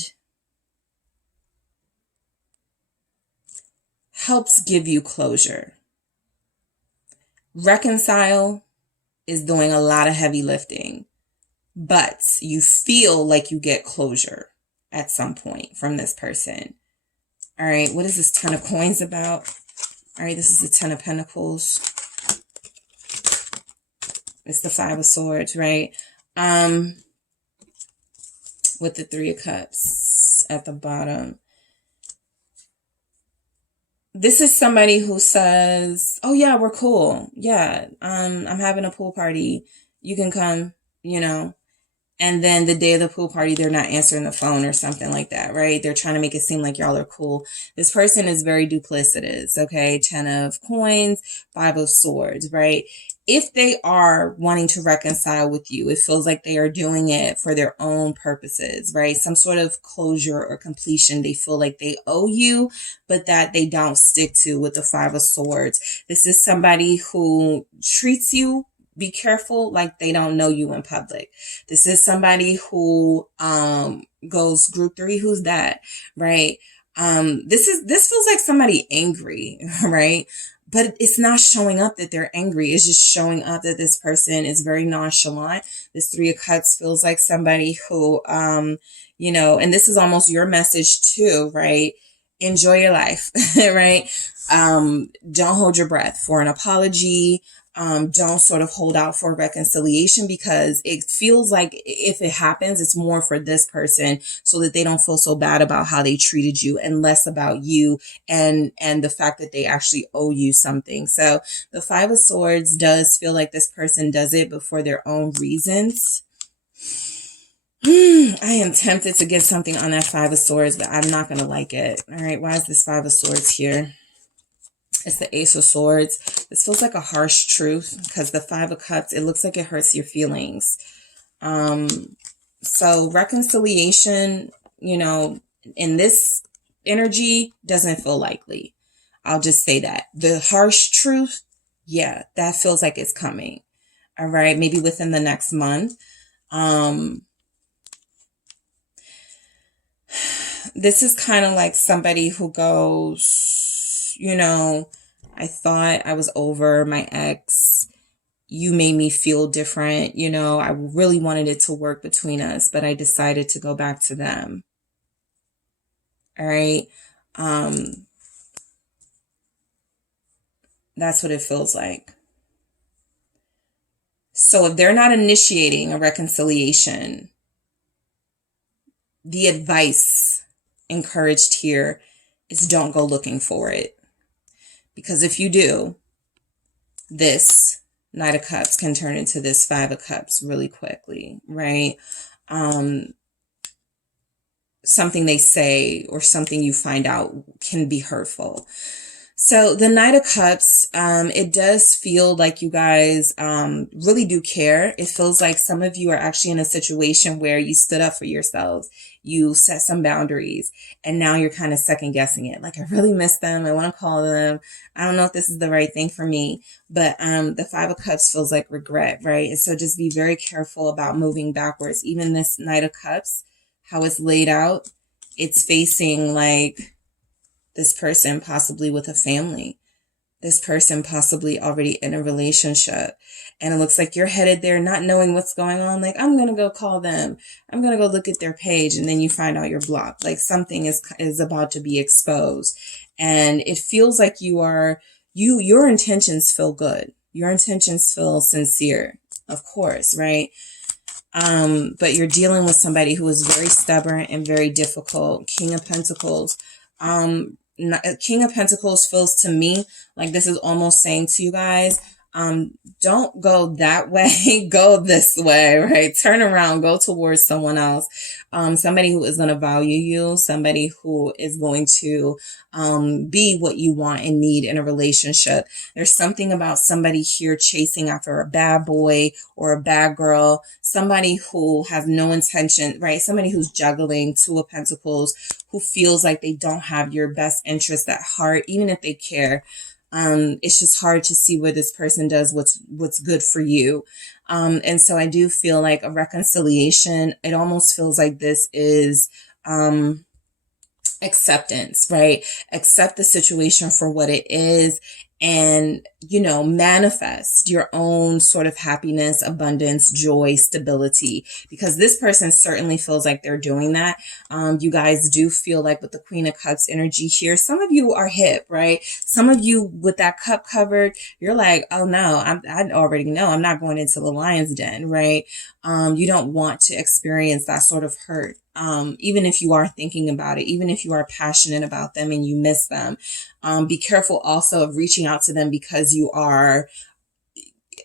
helps give you closure. Reconcile is doing a lot of heavy lifting, but you feel like you get closure at some point from this person. All right, what is this Ten of Coins about? All right, this is the Ten of Pentacles. It's the Five of Swords, right? With the Three of Cups at the bottom. This is somebody who says, oh yeah, we're cool. Yeah, I'm having a pool party. You can come, And then the day of the pool party, they're not answering the phone or something like that, right? They're trying to make it seem like y'all are cool. This person is very duplicitous, okay? Ten of Coins, Five of Swords, right? If they are wanting to reconcile with you, it feels like they are doing it for their own purposes, right? Some sort of closure or completion they feel like they owe you, but that they don't stick to with the Five of Swords. This is somebody who treats you, be careful, like they don't know you in public. This is somebody who goes group 3, who's that, right? This feels like somebody angry, right? But it's not showing up that they're angry. It's just showing up that this person is very nonchalant. This Three of Cups feels like somebody who, and this is almost your message too, right? Enjoy your life, right? Don't hold your breath for an apology. Don't sort of hold out for reconciliation, because it feels like if it happens, it's more for this person so that they don't feel so bad about how they treated you and less about you and the fact that they actually owe you something. So the Five of Swords does feel like this person does it, but for their own reasons. I am tempted to get something on that Five of Swords, but I'm not going to like it. All right. Why is this Five of Swords here? It's the Ace of Swords. This feels like a harsh truth, because the Five of Cups, it looks like it hurts your feelings. So reconciliation, in this energy doesn't feel likely. I'll just say that. The harsh truth, yeah, that feels like it's coming. All right. Maybe within the next month. This is kind of like somebody who goes, I thought I was over my ex. You made me feel different. I really wanted it to work between us, but I decided to go back to them. All right. That's what it feels like. So if they're not initiating a reconciliation, the advice encouraged here is don't go looking for it. Because if you do, this Knight of Cups can turn into this Five of Cups really quickly, right? something they say or something you find out can be hurtful. So the Knight of Cups, it does feel like you guys really do care. It feels like some of you are actually in a situation where you stood up for yourselves. You set some boundaries, and now you're kind of second guessing it. Like, I really miss them. I want to call them. I don't know if this is the right thing for me. But the Five of Cups feels like regret, right? And so just be very careful about moving backwards. Even this Knight of Cups, how it's laid out, it's facing like this person possibly with a family, this person possibly already in a relationship. And it looks like you're headed there not knowing what's going on. Like, I'm going to go call them. I'm going to go look at their page. And then you find out you're blocked. Like, something is about to be exposed. And it feels like your intentions feel good. Your intentions feel sincere, of course, right? But you're dealing with somebody who is very stubborn and very difficult. King of Pentacles. King of Pentacles feels to me like this is almost saying to you guys, don't go that way, go this way, right? Turn around, go towards someone else. Somebody who is going to value you, somebody who is going to be what you want and need in a relationship. There's something about somebody here chasing after a bad boy or a bad girl, somebody who has no intention, right? Somebody who's juggling. Two of Pentacles, who feels like they don't have your best interest at heart, even if they care. It's just hard to see where this person does what's good for you. And so I do feel like a reconciliation. It almost feels like this is, acceptance, right? Accept the situation for what it is and, manifest your own sort of happiness, abundance, joy, stability, because this person certainly feels like they're doing that. You guys do feel like with the Queen of Cups energy here, some of you are hip, right? Some of you with that cup covered, you're like, oh no, I already know I'm not going into the lion's den, right? You don't want to experience that sort of hurt. Even if you are thinking about it, even if you are passionate about them and you miss them, be careful also of reaching out to them because you are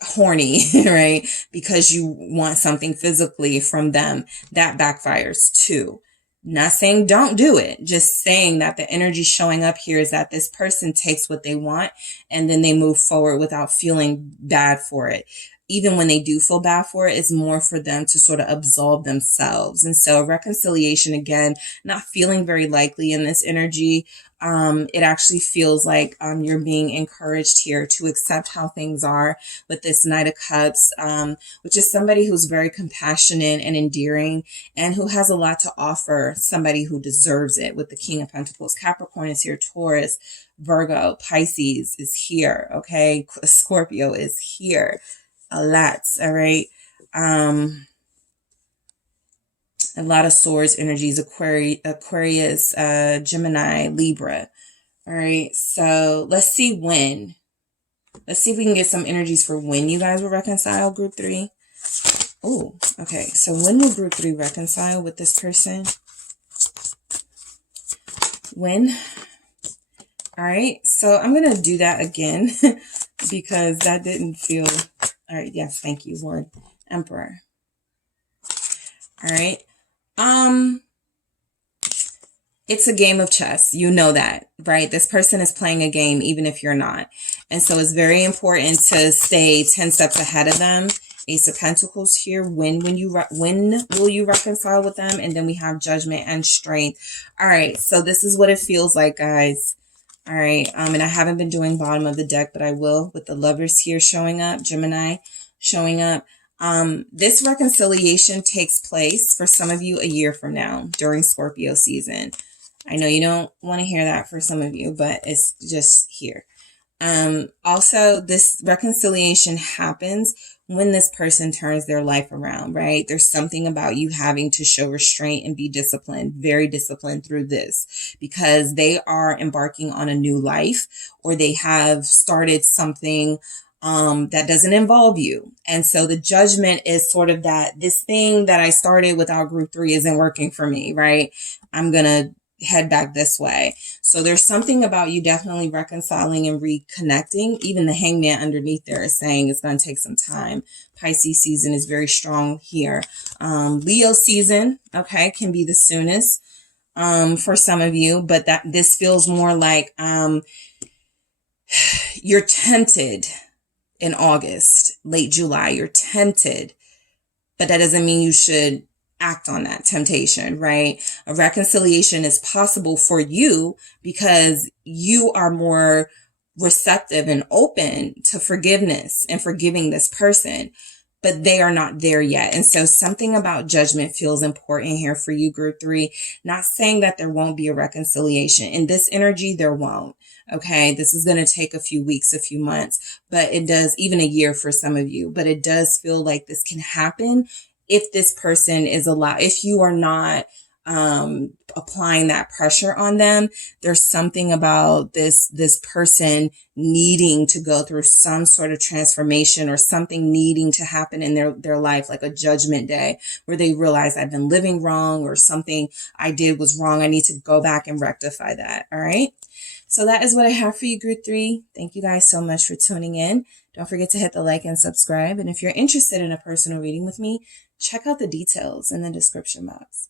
horny, right? Because you want something physically from them. That backfires too. Not saying don't do it, just saying that the energy showing up here is that this person takes what they want and then they move forward without feeling bad for it. Even when they do feel bad for it, it's more for them to sort of absolve themselves. And so reconciliation, again, not feeling very likely in this energy. It actually feels like you're being encouraged here to accept how things are with this Knight of Cups, which is somebody who's very compassionate and endearing and who has a lot to offer, somebody who deserves it with the King of Pentacles. Capricorn is here, Taurus, Virgo, Pisces is here, okay? Scorpio is here. A lot, all right? A lot of swords energies, Aquarius, Gemini, Libra. All right, so let's see when. Let's see if we can get some energies for when you guys will reconcile, group 3. Oh, okay. So when will group 3 reconcile with this person? When? All right, so I'm going to do that again because that didn't feel... All right, yes, thank you, Lord Emperor. All right. It's a game of chess. You know that, right? This person is playing a game, even if you're not. And so it's very important to stay 10 steps ahead of them. Ace of Pentacles here. When will you reconcile with them? And then we have Judgment and Strength. All right, so this is what it feels like, guys. All right, and I haven't been doing bottom of the deck, but I will with the Lovers here showing up, Gemini showing up. This reconciliation takes place for some of you a year from now during Scorpio season. I know you don't want to hear that for some of you, but it's just here. Also, this reconciliation happens when this person turns their life around, right? There's something about you having to show restraint and be disciplined, very disciplined through this, because they are embarking on a new life or they have started something that doesn't involve you. And so the judgment is sort of that this thing that I started without group 3 isn't working for me, right? I'm going to head back this way. So there's something about you definitely reconciling and reconnecting. Even the Hangman underneath there is saying it's going to take some time. Pisces season is very strong here. Leo season, okay, can be the soonest. for some of you, but that this feels more like you're tempted in August, late July. You're tempted, but that doesn't mean you should act on that temptation, right? A reconciliation is possible for you because you are more receptive and open to forgiveness and forgiving this person, but they are not there yet. And so something about judgment feels important here for you, group 3. Not saying that there won't be a reconciliation. In this energy, there won't. Okay, this is going to take a few weeks, a few months, but it does, even a year for some of you, but it does feel like this can happen if this person is allowed, if you are not applying that pressure on them. There's something about this person needing to go through some sort of transformation or something needing to happen in their life, like a judgment day where they realize I've been living wrong or something I did was wrong. I need to go back and rectify that. All right. So that is what I have for you, group 3. Thank you guys so much for tuning in. Don't forget to hit the like and subscribe. And if you're interested in a personal reading with me, check out the details in the description box.